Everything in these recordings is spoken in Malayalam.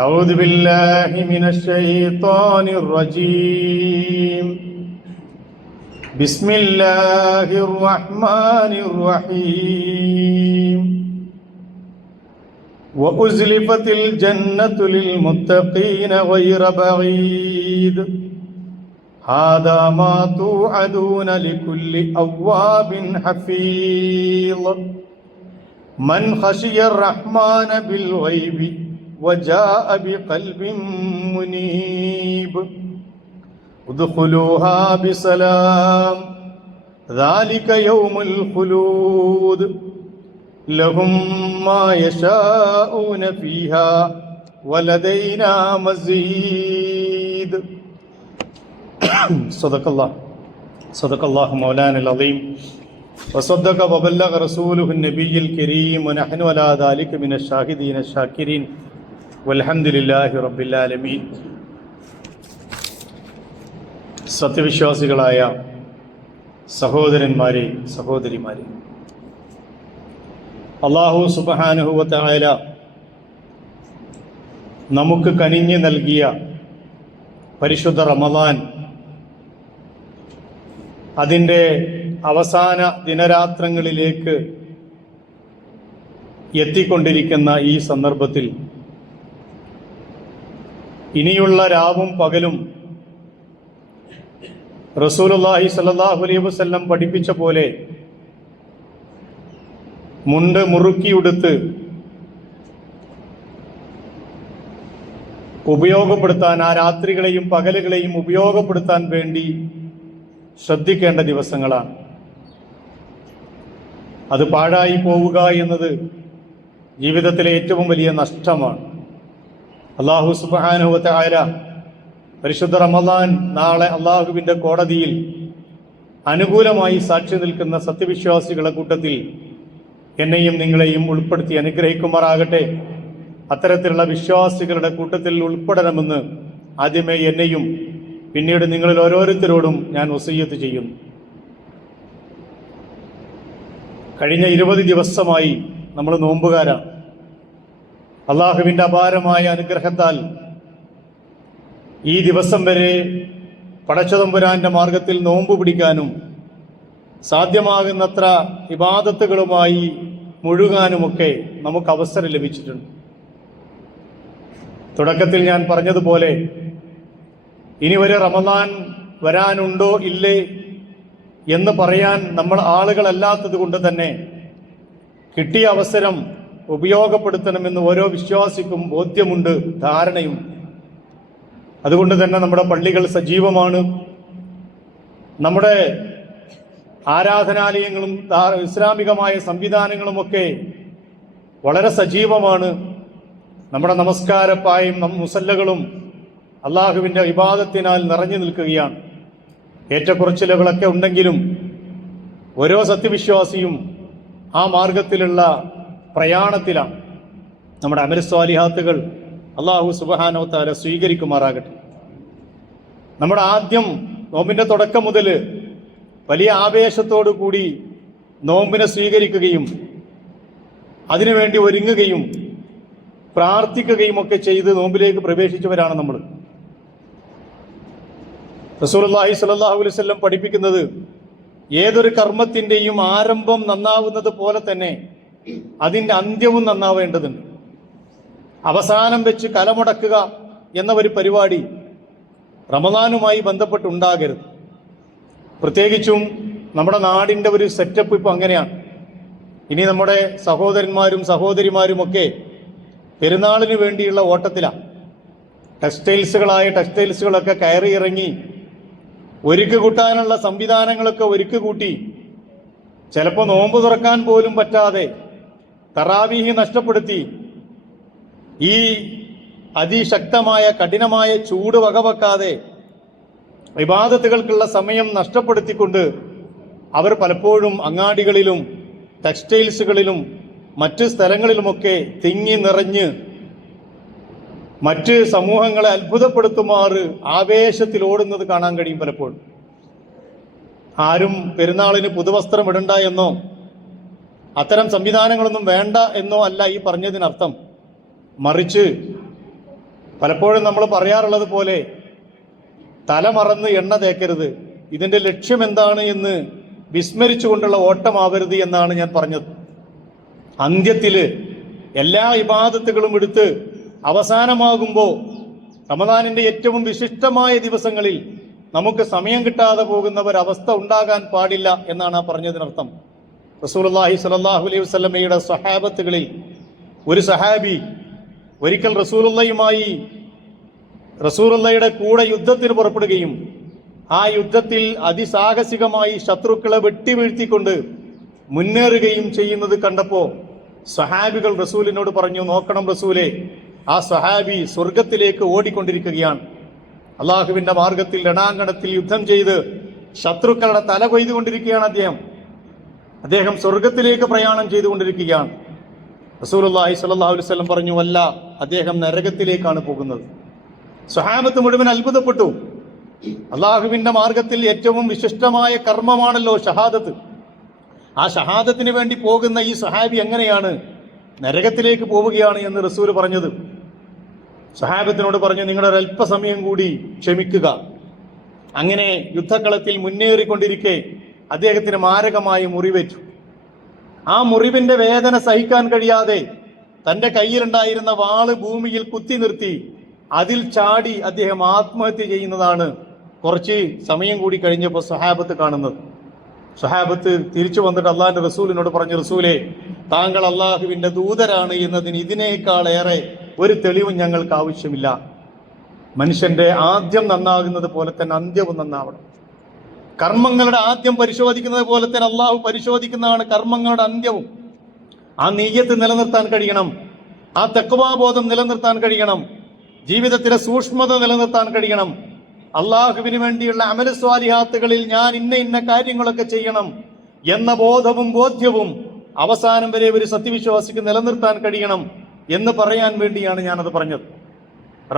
أعوذ بالله من الشيطان الرجيم. بسم الله الرحمن الرحيم. وأزلفت الجنة للمتقين غير بعيد هذا ما توعدون لكل أواب حفيظ من خشي الرحمن بالغيب وجاء بقلب منيب ادخلوها بسلام ذلك يوم الخلود لهم ما يشاءون فيها ولدينا مزيد. صدق الله مولانا العظيم وصدق وبلغ رسوله النبي الكريم ونحن على ذلك من الشاهدين الشاكرين വൽഹംദുലില്ലാഹി റബ്ബിൽ ആലമീൻ. സത്യവിശ്വാസികളായ സഹോദരന്മാരെ, സഹോദരിമാരെ, അല്ലാഹു സുബ്ഹാനഹു വ തആല നമുക്ക് കനിഞ്ഞു നൽകിയ പരിശുദ്ധ റമദാൻ അതിൻ്റെ അവസാന ദിനരാത്രങ്ങളിലേക്ക് എത്തിക്കൊണ്ടിരിക്കുന്ന ഈ സന്ദർഭത്തിൽ ഇനിയുള്ള രാവും പകലും റസൂലുള്ളാഹി സ്വല്ലല്ലാഹു അലൈഹി വസല്ലം പഠിപ്പിച്ച പോലെ മുണ്ട് മുറുക്കിയുടുത്ത് ഉപയോഗപ്പെടുത്താൻ, ആ രാത്രികളെയും പകലുകളെയും ഉപയോഗപ്പെടുത്താൻ വേണ്ടി ശ്രദ്ധിക്കേണ്ട ദിവസങ്ങളാണ്. അത് പാഴായി പോവുക എന്നത് ജീവിതത്തിലെ ഏറ്റവും വലിയ നഷ്ടമാണ്. അല്ലാഹു സുബ്ഹാനഹു വ തആല പരിശുദ്ധ റമദാൻ നാളെ അല്ലാഹുവിൻ്റെ കോടതിയിൽ അനുകൂലമായി സാക്ഷി നിൽക്കുന്ന സത്യവിശ്വാസികളുടെ കൂട്ടത്തിൽ എന്നെയും നിങ്ങളെയും ഉൾപ്പെടുത്തി അനുഗ്രഹിക്കുമാറാകട്ടെ. അത്തരത്തിലുള്ള വിശ്വാസികളുടെ കൂട്ടത്തിൽ ഉൾപ്പെടണമെന്ന് ആദ്യമേ എന്നെയും പിന്നീട് നിങ്ങളിൽ ഓരോരുത്തരോടും ഞാൻ വസിയ്യത്ത് ചെയ്യുന്നു. കഴിഞ്ഞ 20 ദിവസമായി നമ്മൾ നോമ്പുകാരാണ്. അള്ളാഹുവിൻ്റെ അപാരമായ അനുഗ്രഹത്താൽ ഈ ദിവസം വരെ പടച്ചതമ്പുരാന്റെ മാർഗത്തിൽ നോമ്പ് പിടിക്കാനും സാധ്യമാകുന്നത്ര ഇബാദത്തുകളുമായി മുഴുകാനുമൊക്കെ നമുക്ക് അവസരം ലഭിച്ചിട്ടുണ്ട്. തുടക്കത്തിൽ ഞാൻ പറഞ്ഞതുപോലെ ഇനി വരെ റമദാൻ വരാനുണ്ടോ ഇല്ലേ എന്ന് പറയാൻ നമ്മൾ ആളുകളല്ലാത്തത് കൊണ്ട് തന്നെ കിട്ടിയ അവസരം ഉപയോഗപ്പെടുത്തണമെന്ന് ഓരോ വിശ്വാസിക്കും ബോധ്യമുണ്ട്, ധാരണയും. അതുകൊണ്ട് തന്നെ നമ്മുടെ പള്ളികൾ സജീവമാണ്, നമ്മുടെ ആരാധനാലയങ്ങളും ഇസ്ലാമികമായ സംവിധാനങ്ങളുമൊക്കെ വളരെ സജീവമാണ്. നമ്മുടെ നമസ്കാരപ്പായും മുസല്ലകളും അള്ളാഹുവിൻ്റെ ഇബാദത്തിനാൽ നിറഞ്ഞു നിൽക്കുകയാണ്. ഏറ്റക്കുറച്ചിലുകളൊക്കെ ഉണ്ടെങ്കിലും ഓരോ സത്യവിശ്വാസിയും ആ മാർഗത്തിലുള്ള പ്രയാണത്തിലാണ്. നമ്മുടെ അമൽ സ്വാലിഹാത്തുകൾ അല്ലാഹു സുബ്ഹാനഹു വ തആല സ്വീകരിക്കുമാറാകട്ടെ. നമ്മുടെ ആദ്യം നോമ്പിൻ്റെ തുടക്കം മുതൽ വലിയ ആവേശത്തോടു കൂടി നോമ്പിനെ സ്വീകരിക്കുകയും അതിനുവേണ്ടി ഒരുങ്ങുകയും പ്രാർത്ഥിക്കുകയും ഒക്കെ ചെയ്ത് നോമ്പിലേക്ക് പ്രവേശിച്ചവരാണ് നമ്മൾ. റസൂലുള്ളാഹി സ്വല്ലല്ലാഹു അലൈഹി വസല്ലം പഠിപ്പിക്കുന്നത് ഏതൊരു കർമ്മത്തിൻ്റെയും ആരംഭം നന്നാവുന്നത് പോലെ തന്നെ അതിൻ്റെ അന്ത്യവും നന്നാവേണ്ടതുണ്ട്. അവസാനം വെച്ച് കലമുടക്കുക എന്ന ഒരു പരിപാടി റമദാനുമായി ബന്ധപ്പെട്ടുണ്ടാകരുത്. പ്രത്യേകിച്ചും നമ്മുടെ നാടിൻ്റെ ഒരു സെറ്റപ്പ് ഇപ്പോൾ അങ്ങനെയാണ്. ഇനി നമ്മുടെ സഹോദരന്മാരും സഹോദരിമാരുമൊക്കെ പെരുന്നാളിന് വേണ്ടിയുള്ള ഓട്ടത്തിലാണ്. ടെക്സ്റ്റൈൽസുകളൊക്കെ കയറി ഇറങ്ങി ഒരുക്ക് കൂട്ടാനുള്ള സംവിധാനങ്ങളൊക്കെ ഒരുക്ക് കൂട്ടി ചിലപ്പോൾ നോമ്പ് തുറക്കാൻ പോലും പറ്റാതെ തറാവീഹ് നഷ്ടപ്പെടുത്തി ഈ അതിശക്തമായ കഠിനമായ ചൂട് വകവെക്കാതെ ഇബാദത്തുകൾക്കുള്ള സമയം നഷ്ടപ്പെടുത്തിക്കൊണ്ട് അവർ പലപ്പോഴും അങ്ങാടികളിലും ടെക്സ്റ്റൈൽസുകളിലും മറ്റ് സ്ഥലങ്ങളിലുമൊക്കെ തിങ്ങി നിറഞ്ഞ് മറ്റ് സമൂഹങ്ങളെ അത്ഭുതപ്പെടുത്തുമാറ് ആവേശത്തിൽ ഓടുന്നത് കാണാൻ കഴിയും പലപ്പോഴും. ആരും പെരുന്നാളിന് പുതുവസ്ത്രം ഇടണ്ട എന്നോ അത്തരം സംവിധാനങ്ങളൊന്നും വേണ്ട എന്നോ അല്ല ഈ പറഞ്ഞതിനർത്ഥം. മറിച്ച് പലപ്പോഴും നമ്മൾ പറയാറുള്ളത് പോലെ തലമറന്ന് എണ്ണ തേക്കരുത്, ഇതിന്റെ ലക്ഷ്യം എന്താണ് എന്ന് വിസ്മരിച്ചുകൊണ്ടുള്ള ഓട്ടമാവരുത് എന്നാണ് ഞാൻ പറഞ്ഞത്. അന്ത്യത്തില് എല്ലാ ഇബാദത്തുകളും എടുത്ത് അവസാനമാകുമ്പോൾ റമദാനിന്റെ ഏറ്റവും വിശിഷ്ടമായ ദിവസങ്ങളിൽ നമുക്ക് സമയം കിട്ടാതെ പോകുന്ന ഒരവസ്ഥ ഉണ്ടാകാൻ പാടില്ല എന്നാണ് ആ പറഞ്ഞതിനർത്ഥം. റസൂലുള്ളാഹി സ്വല്ലല്ലാഹു അലൈഹി വസല്ലമയുടെ സ്വഹാബത്തുകളിൽ ഒരു സഹാബി ഒരിക്കൽ റസൂലുള്ളാഹിയുടെ കൂടെ യുദ്ധത്തിന് പുറപ്പെടുകയും ആ യുദ്ധത്തിൽ അതിസാഹസികമായി ശത്രുക്കളെ വെട്ടിവീഴ്ത്തിക്കൊണ്ട് മുന്നേറുകയും ചെയ്യുന്നത് കണ്ടപ്പോൾ സഹാബികൾ റസൂലിനോട് പറഞ്ഞു, നോക്കണം റസൂലേ, ആ സഹാബി സ്വർഗത്തിലേക്ക് ഓടിക്കൊണ്ടിരിക്കുകയാണ്. അള്ളാഹുവിന്റെ മാർഗത്തിൽ രണാങ്കണത്തിൽ യുദ്ധം ചെയ്ത് ശത്രുക്കളുടെ തല കൊയ്തുകൊണ്ടിരിക്കുകയാണ് അദ്ദേഹം സ്വർഗത്തിലേക്ക് പ്രയാണം ചെയ്തുകൊണ്ടിരിക്കുകയാണ്. റസൂലുള്ളാഹി സ്വല്ലല്ലാഹു അലൈഹി വസല്ലം പറഞ്ഞു, അല്ല, അദ്ദേഹം നരകത്തിലേക്കാണ് പോകുന്നത്. സ്വഹാബത്ത് മുഴുവൻ അത്ഭുതപ്പെട്ടു. അള്ളാഹുവിന്റെ മാർഗത്തിൽ ഏറ്റവും വിശിഷ്ടമായ കർമ്മമാണല്ലോ ഷഹാദത്ത്. ആ ഷഹാദത്തിന് വേണ്ടി പോകുന്ന ഈ സഹാബി എങ്ങനെയാണ് നരകത്തിലേക്ക് പോവുകയാണ് എന്ന് റസൂൽ പറഞ്ഞത്? സഹാബത്തിനോട് പറഞ്ഞു, നിങ്ങളൊരല്പസമയം കൂടി ക്ഷമിക്കുക. അങ്ങനെ യുദ്ധക്കളത്തിൽ മുന്നേറിക്കൊണ്ടിരിക്കെ അദ്ദേഹത്തിന് മാരകമായി മുറിവേറ്റു. ആ മുറിവിന്റെ വേദന സഹിക്കാൻ കഴിയാതെ തന്റെ കയ്യിലുണ്ടായിരുന്ന വാള് ഭൂമിയിൽ കുത്തി നിർത്തി അതിൽ ചാടി അദ്ദേഹം ആത്മഹത്യ ചെയ്യുന്നതാണ് കുറച്ച് സമയം കൂടി കഴിഞ്ഞപ്പോൾ സഹാബത്ത് കാണുന്നത്. സഹാബത്ത് തിരിച്ചു വന്നിട്ട് അള്ളാഹിന്റെ റസൂലിനോട് പറഞ്ഞു, റസൂലേ, താങ്കൾ അള്ളാഹുവിന്റെ ദൂതരാണ് എന്നതിന് ഇതിനേക്കാളേറെ ഒരു തെളിവും ഞങ്ങൾക്ക് ആവശ്യമില്ല. മനുഷ്യന്റെ ആദ്യം നന്നാകുന്നത് പോലെ തന്നെ അന്ത്യവും നന്നാവണം. കർമ്മങ്ങളുടെ ആദ്യം പരിശോധിക്കുന്നത് പോലെ തന്നെ അള്ളാഹു പരിശോധിക്കുന്നതാണ് കർമ്മങ്ങളുടെ അന്ത്യവും. ആ നീയത്ത് നിലനിർത്താൻ കഴിയണം, ആ തഖ്വാബോധം നിലനിർത്താൻ കഴിയണം, ജീവിതത്തിലെ സൂക്ഷ്മത നിലനിർത്താൻ കഴിയണം. അള്ളാഹുവിന് വേണ്ടിയുള്ള അമല് സ്വാലിഹാത്തുകളിൽ ഞാൻ ഇന്ന കാര്യങ്ങളൊക്കെ ചെയ്യണം എന്ന ബോധവും ബോധ്യവും അവസാനം വരെ ഒരു സത്യവിശ്വാസിക്ക് നിലനിർത്താൻ കഴിയണം എന്ന് പറയാൻ വേണ്ടിയാണ് ഞാനത് പറഞ്ഞത്.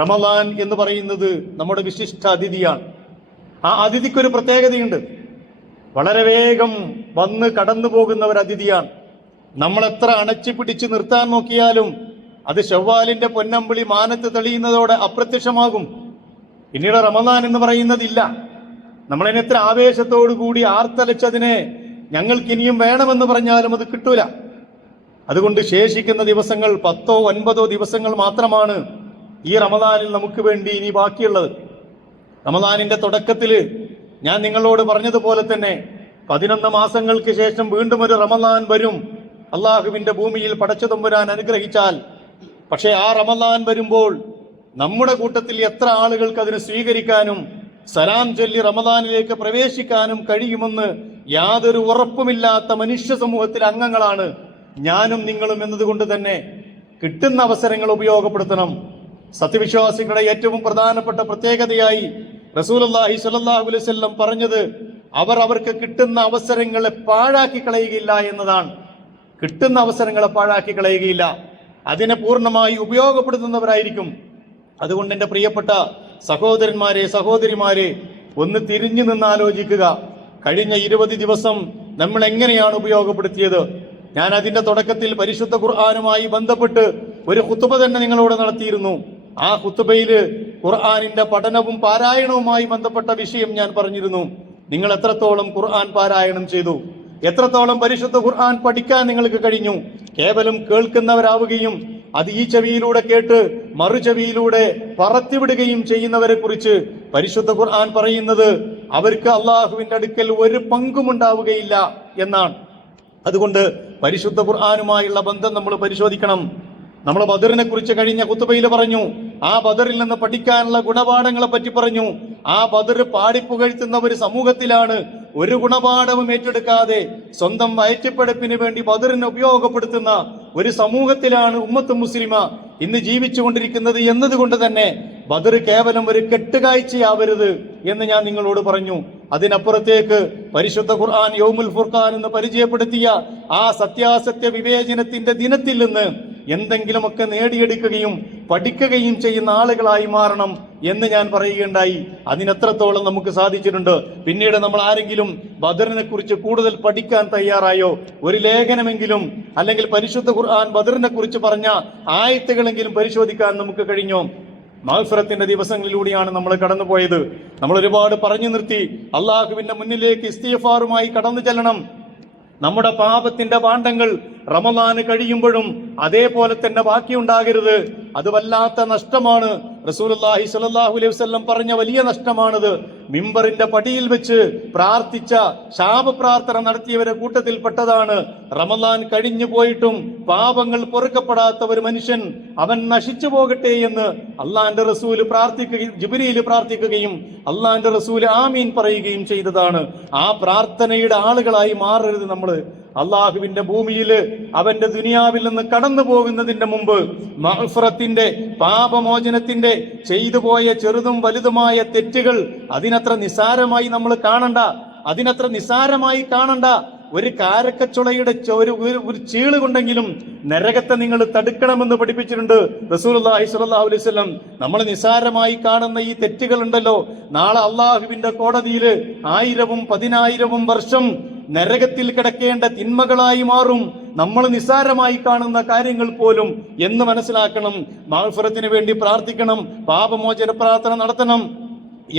റമദാൻ എന്ന് പറയുന്നത് നമ്മുടെ വിശിഷ്ട അതിഥിയാണ്. ആ അതിഥിക്കൊരു പ്രത്യേകതയുണ്ട്. വളരെ വേഗം വന്ന് കടന്നു പോകുന്ന ഒരു അതിഥിയാണ്. നമ്മളെത്ര അണച്ചു പിടിച്ച് നിർത്താൻ നോക്കിയാലും അത് ശവ്വാലിന്റെ പൊന്നമ്പിളി മാനത്ത് തെളിയുന്നതോടെ അപ്രത്യക്ഷമാകും. പിന്നീട് റമദാൻ എന്ന് പറയുന്നതില്ല. നമ്മളതിനെത്ര ആവേശത്തോടു കൂടി ആർത്തലച്ചതിനെ ഞങ്ങൾക്ക് ഇനിയും വേണമെന്ന് പറഞ്ഞാലും അത് കിട്ടൂല. അതുകൊണ്ട് ശേഷിക്കുന്ന ദിവസങ്ങൾ 10 or 9 ദിവസങ്ങൾ മാത്രമാണ് ഈ റമദാനിൽ നമുക്ക് വേണ്ടി ഇനി ബാക്കിയുള്ളത്. റമദാനിന്റെ തുടക്കത്തിൽ ഞാൻ നിങ്ങളോട് പറഞ്ഞതുപോലെ തന്നെ 11 മാസങ്ങൾക്ക് ശേഷം വീണ്ടും ഒരു റമദാൻ വരും, അള്ളാഹുവിന്റെ ഭൂമിയിൽ പടച്ചതമ്പുരാൻ അനുഗ്രഹിച്ചാൽ. പക്ഷെ ആ റമദാൻ വരുമ്പോൾ നമ്മുടെ കൂട്ടത്തിൽ എത്ര ആളുകൾക്ക് അതിനെ സ്വീകരിക്കാനും സലാം ചൊല്ലി റമദാനിലേക്ക് പ്രവേശിക്കാനും കഴിയുമെന്ന് യാതൊരു ഉറപ്പുമില്ലാത്ത മനുഷ്യ സമൂഹത്തിലെ അംഗങ്ങളാണ് ഞാനും നിങ്ങളും എന്നതുകൊണ്ട് തന്നെ കിട്ടുന്ന അവസരങ്ങൾ ഉപയോഗപ്പെടുത്തണം. സത്യവിശ്വാസികളുടെ ഏറ്റവും പ്രധാനപ്പെട്ട പ്രത്യേകതയായി റസൂലുള്ളാഹി സ്വല്ലല്ലാഹു അലൈഹി വസല്ലം പറഞ്ഞത് അവർക്ക് കിട്ടുന്ന അവസരങ്ങളെ പാഴാക്കി കളയുകയില്ല എന്നതാണ്. കിട്ടുന്ന അവസരങ്ങളെ പാഴാക്കി കളയുകയില്ല, അതിനെ പൂർണ്ണമായി ഉപയോഗപ്പെടുത്തുന്നവരായിരിക്കും. അതുകൊണ്ട് എൻ്റെ പ്രിയപ്പെട്ട സഹോദരന്മാരെ, സഹോദരിമാരെ, ഒന്ന് തിരിഞ്ഞു നിന്ന് ആലോചിക്കുക. കഴിഞ്ഞ 20 ദിവസം നമ്മൾ എങ്ങനെയാണ് ഉപയോഗപ്പെടുത്തിയത്? ഞാൻ അതിന്റെ തുടക്കത്തിൽ പരിശുദ്ധ ഖുർആനുമായി ബന്ധപ്പെട്ട് ഒരു ഖുതുബ തന്നെ നിങ്ങളോട് നടത്തിയിരുന്നു. ആ ഖുതുബയില് ഖുർആനിന്റെ പഠനവും പാരായണവുമായി ബന്ധപ്പെട്ട വിഷയം ഞാൻ പറഞ്ഞിരുന്നു. നിങ്ങൾ എത്രത്തോളം ഖുർആൻ പാരായണം ചെയ്തു? എത്രത്തോളം പരിശുദ്ധ ഖുർആൻ പഠിക്കാൻ നിങ്ങൾക്ക് കഴിഞ്ഞു? കേവലം കേൾക്കുന്നവരാവുകയും അത് ഈ ചെവിയിലൂടെ കേട്ട് മറു ചെവിയിലൂടെ പറത്തിവിടുകയും ചെയ്യുന്നവരെ കുറിച്ച് പരിശുദ്ധ ഖുർആൻ പറയുന്നത് അവർക്ക് അള്ളാഹുവിന്റെ അടുക്കൽ ഒരു പങ്കുമുണ്ടാവുകയില്ല എന്നാണ്. അതുകൊണ്ട് പരിശുദ്ധ ഖുർആനുമായുള്ള ബന്ധം നമ്മൾ പരിശോധിക്കണം. നമ്മൾ ബദറിനെ കുറിച്ച് കഴിഞ്ഞ ഖുതുബയിൽ പറഞ്ഞു. ആ ബദറിൽ നിന്ന് പഠിക്കാനുള്ള ഗുണപാഠങ്ങളെ പറ്റി പറഞ്ഞു. ആ ബദർ പാടിപ്പുകഴ്ത്തുന്ന ഒരു സമൂഹത്തിലാണ്, ഒരു ഗുണപാഠവും ഏറ്റെടുക്കാതെ സ്വന്തം വയറ്റിപ്പഴപ്പിന് വേണ്ടി ബദറിനെ ഉപയോഗപ്പെടുത്തുന്ന ഒരു സമൂഹത്തിലാണ് ഉമ്മത്ത് മുസ്ലിമ ഇന്ന് ജീവിച്ചുകൊണ്ടിരിക്കുന്നത് എന്നതുകൊണ്ട് തന്നെ ബദർ കേവലം ഒരു കെട്ടുകാഴ്ചയാവരുത് എന്ന് ഞാൻ നിങ്ങളോട് പറഞ്ഞു. അതിനപ്പുറത്തേക്ക് പരിശുദ്ധ ഖുർആൻ യൗമുൽ ഫുർഖാൻ എന്ന് പരിചയപ്പെടുത്തിയ ആ സത്യാസത്യ വിവേചനത്തിന്റെ ദിനത്തിൽ നിന്ന് എന്തെങ്കിലുമൊക്കെ നേടിയെടുക്കുകയും പഠിക്കുകയും ചെയ്യുന്ന ആളുകളായി മാറണം എന്ന് ഞാൻ പറയുകയുണ്ടായി. അതിനെത്രത്തോളം നമുക്ക് സാധിച്ചിട്ടുണ്ട്? പിന്നീട് നമ്മൾ ആരെങ്കിലും ബദറിനെ കുറിച്ച് കൂടുതൽ പഠിക്കാൻ തയ്യാറായോ? ഒരു ലേഖനമെങ്കിലും അല്ലെങ്കിൽ പരിശുദ്ധ ഖുർആൻ ബദറിനെ കുറിച്ച് പറഞ്ഞ ആയത്തുകളെങ്കിലും പരിശോധിക്കാൻ നമുക്ക് കഴിഞ്ഞോ? മഗ്ഫിറത്തിന്റെ ദിവസങ്ങളിലൂടെയാണ് നമ്മൾ കടന്നുപോയത്. നമ്മൾ ഒരുപാട് പറഞ്ഞു നിർത്തി. അള്ളാഹുവിന്റെ മുന്നിലേക്ക് ഇസ്തിഗ്ഫാറുമായി കടന്നു ചെല്ലണം. നമ്മുടെ പാപത്തിന്റെ ഭാണ്ഡങ്ങൾ റമദാന് കഴിയുമ്പോഴും അതേപോലെ തന്നെ ബാക്കിയുണ്ടാകരുത്. അത് വല്ലാത്ത നഷ്ടമാണ്. റസൂലുള്ളാഹി സ്വല്ലല്ലാഹു അലൈഹി വസല്ലം പറഞ്ഞ വലിയ നഷ്ടമാണിത്. മിമ്പറിന്റെ പടിയിൽ വെച്ച് പ്രാർത്ഥിച്ച, ശാപപ്രാർത്ഥന നടത്തിയവരെ കൂട്ടത്തിൽപ്പെട്ടതാണ്. റമദാൻ കഴിഞ്ഞു പോയിട്ടും പാപങ്ങൾ പൊറുക്കപ്പെടാത്ത ഒരു മനുഷ്യൻ, അവൻ നശിച്ചു പോകട്ടെ എന്ന് അള്ളാന്റെ റസൂല് പ്രാർത്ഥിക്കുകയും ജിബ്രീൽ പ്രാർത്ഥിക്കുകയും അള്ളാന്റെ റസൂല് ആമീൻ പറയുകയും ചെയ്തതാണ്. ആ പ്രാർത്ഥനയുടെ ആളുകളായി മാറരുത് നമ്മൾ. അള്ളാഹുവിന്റെ ഭൂമിയിൽ അവന്റെ ദുനിയാവിൽ നിന്ന് കടന്നു പോകുന്നതിന്റെ മുമ്പ് മഗ്ഫിറത്തിന്റെ, പാപമോചനത്തിന്റെ, ചെയ്തു പോയ ചെറുതും വലുതുമായ തെറ്റുകൾ അതിനത്ര നിസാരമായി നമ്മൾ കാണണ്ട. അതിനത്ര നിസാരമായി കാണണ്ട. ഒരു കാരക്കച്ചുളയുടെ ഒരു ചീള് കൊണ്ടെങ്കിലും നരകത്തെ നിങ്ങൾ തടുക്കണമെന്ന് പഠിപ്പിച്ചിട്ടുണ്ട് റസൂലുള്ളാഹി സ്വല്ലല്ലാഹു അലൈഹി വസല്ലം. നമ്മൾ നിസാരമായി കാണുന്ന ഈ തെറ്റുകൾ ഉണ്ടല്ലോ, നാളെ അള്ളാഹുവിന്റെ കോടതിയിൽ 1000ഉം 10,000ഉം വർഷം നരകത്തിൽ കിടക്കേണ്ട തിന്മകളായി മാറും നമ്മൾ നിസ്സാരമായി കാണുന്ന കാര്യങ്ങൾ പോലും എന്ന് മനസ്സിലാക്കണം. മഗ്ഫിറത്തിന് വേണ്ടി പ്രാർത്ഥിക്കണം, പാപമോചന പ്രാർത്ഥന നടത്തണം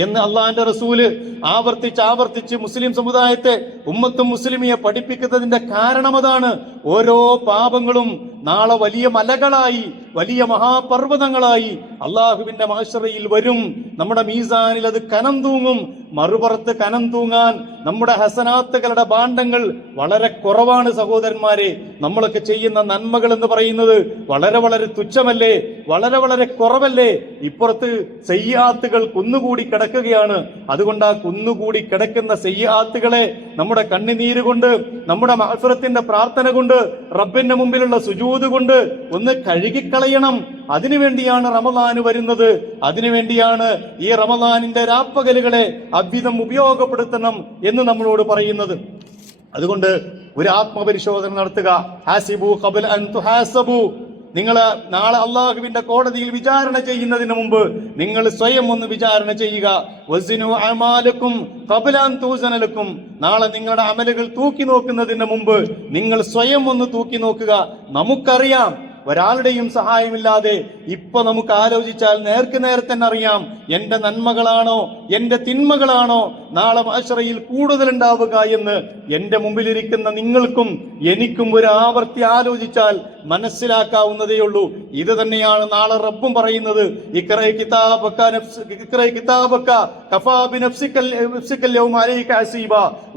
എന്ന് അള്ളാഹിന്റെ റസൂല് ആവർത്തിച്ച് മുസ്ലിം സമുദായത്തെ, ഉമ്മത്തും മുസ്ലിമിയെ പഠിപ്പിക്കുന്നതിന്റെ കാരണം അതാണ്. ഓരോ പാപങ്ങളും നാളെ വലിയ മലകളായി, വലിയ മഹാപർവ്വതങ്ങളായി അള്ളാഹുവിന്റെ മഹ്ശറയിൽ വരും. നമ്മുടെ മീസാനിൽ അത് കനം തൂങ്ങും. മറുപുറത്ത് കനം തൂങ്ങാൻ നമ്മുടെ ഹസനാത്തുകളുടെ ഭാണ്ഡങ്ങൾ വളരെ കുറവാണ് സഹോദരന്മാരെ. നമ്മളൊക്കെ ചെയ്യുന്ന നന്മകൾ എന്ന് പറയുന്നത് വളരെ വളരെ തുച്ഛമല്ലേ, വളരെ വളരെ കുറവല്ലേ? ഇപ്പുറത്ത് സയ്യാത്തുകൾ കുന്നുകൂടി കിടക്കുകയാണ്. അതുകൊണ്ട് ആ കുന്നുകൂടി കിടക്കുന്ന സയ്യാത്തുകളെ നമ്മുടെ കണ്ണുനീര് കൊണ്ട്, നമ്മുടെ മഗ്ഫിറത്തിന്റെ പ്രാർത്ഥന കൊണ്ട്, റബ്ബിന്റെ മുമ്പിലുള്ള സുജൂദ് കൊണ്ട് ഒന്ന് കഴുകിക്കളയണം. അതിനുവേണ്ടിയാണ് റമദാന് വരുന്നത്. അതിനുവേണ്ടിയാണ് ഈ റമദാനിന്റെ രാപ്പകലുകളെ അவ்விதം ഉപയോഗപ്പെടുത്തണം എന്ന് നമ്മളോട് പറയുന്നത്. അതുകൊണ്ട് ഒരു ആത്മപരിശോധന നടത്തുക. ഹാസിബു ഖബല അൻ തുഹാസബു. നിങ്ങൾ നാളെ അള്ളാഹുവിന്റെ കോടതിയിൽ വിചാരണ ചെയ്യുന്നതിന് മുമ്പ് നിങ്ങൾ സ്വയം ഒന്ന് വിചാരണ ചെയ്യുക. വസിനു അമാലക്കും ഖബല അൻ തൂസന ലക്കും. നാളെ നിങ്ങളുടെ അമലുകൾ തൂക്കി നോക്കുന്നതിന് മുമ്പ് നിങ്ങൾ സ്വയം ഒന്ന് തൂക്കി നോക്കുക. നമുക്കറിയാം, ഒരാളുടെയും സഹായമില്ലാതെ ഇപ്പൊ നമുക്ക് ആലോചിച്ചാൽ നേർക്ക് നേരെ തന്നെ അറിയാം, എന്റെ നന്മകളാണോ എന്റെ തിന്മകളാണോ നാളെ മഹ്ശറയിൽ കൂടുതൽ ഉണ്ടാവുക എന്ന്. എന്റെ മുമ്പിലിരിക്കുന്ന നിങ്ങൾക്കും എനിക്കും ഒരു ആവർത്തി ആലോചിച്ചാൽ മനസ്സിലാക്കാവുന്നതേ ഉള്ളൂ. ഇത് തന്നെയാണ് നാളെ റബ്ബും പറയുന്നത്.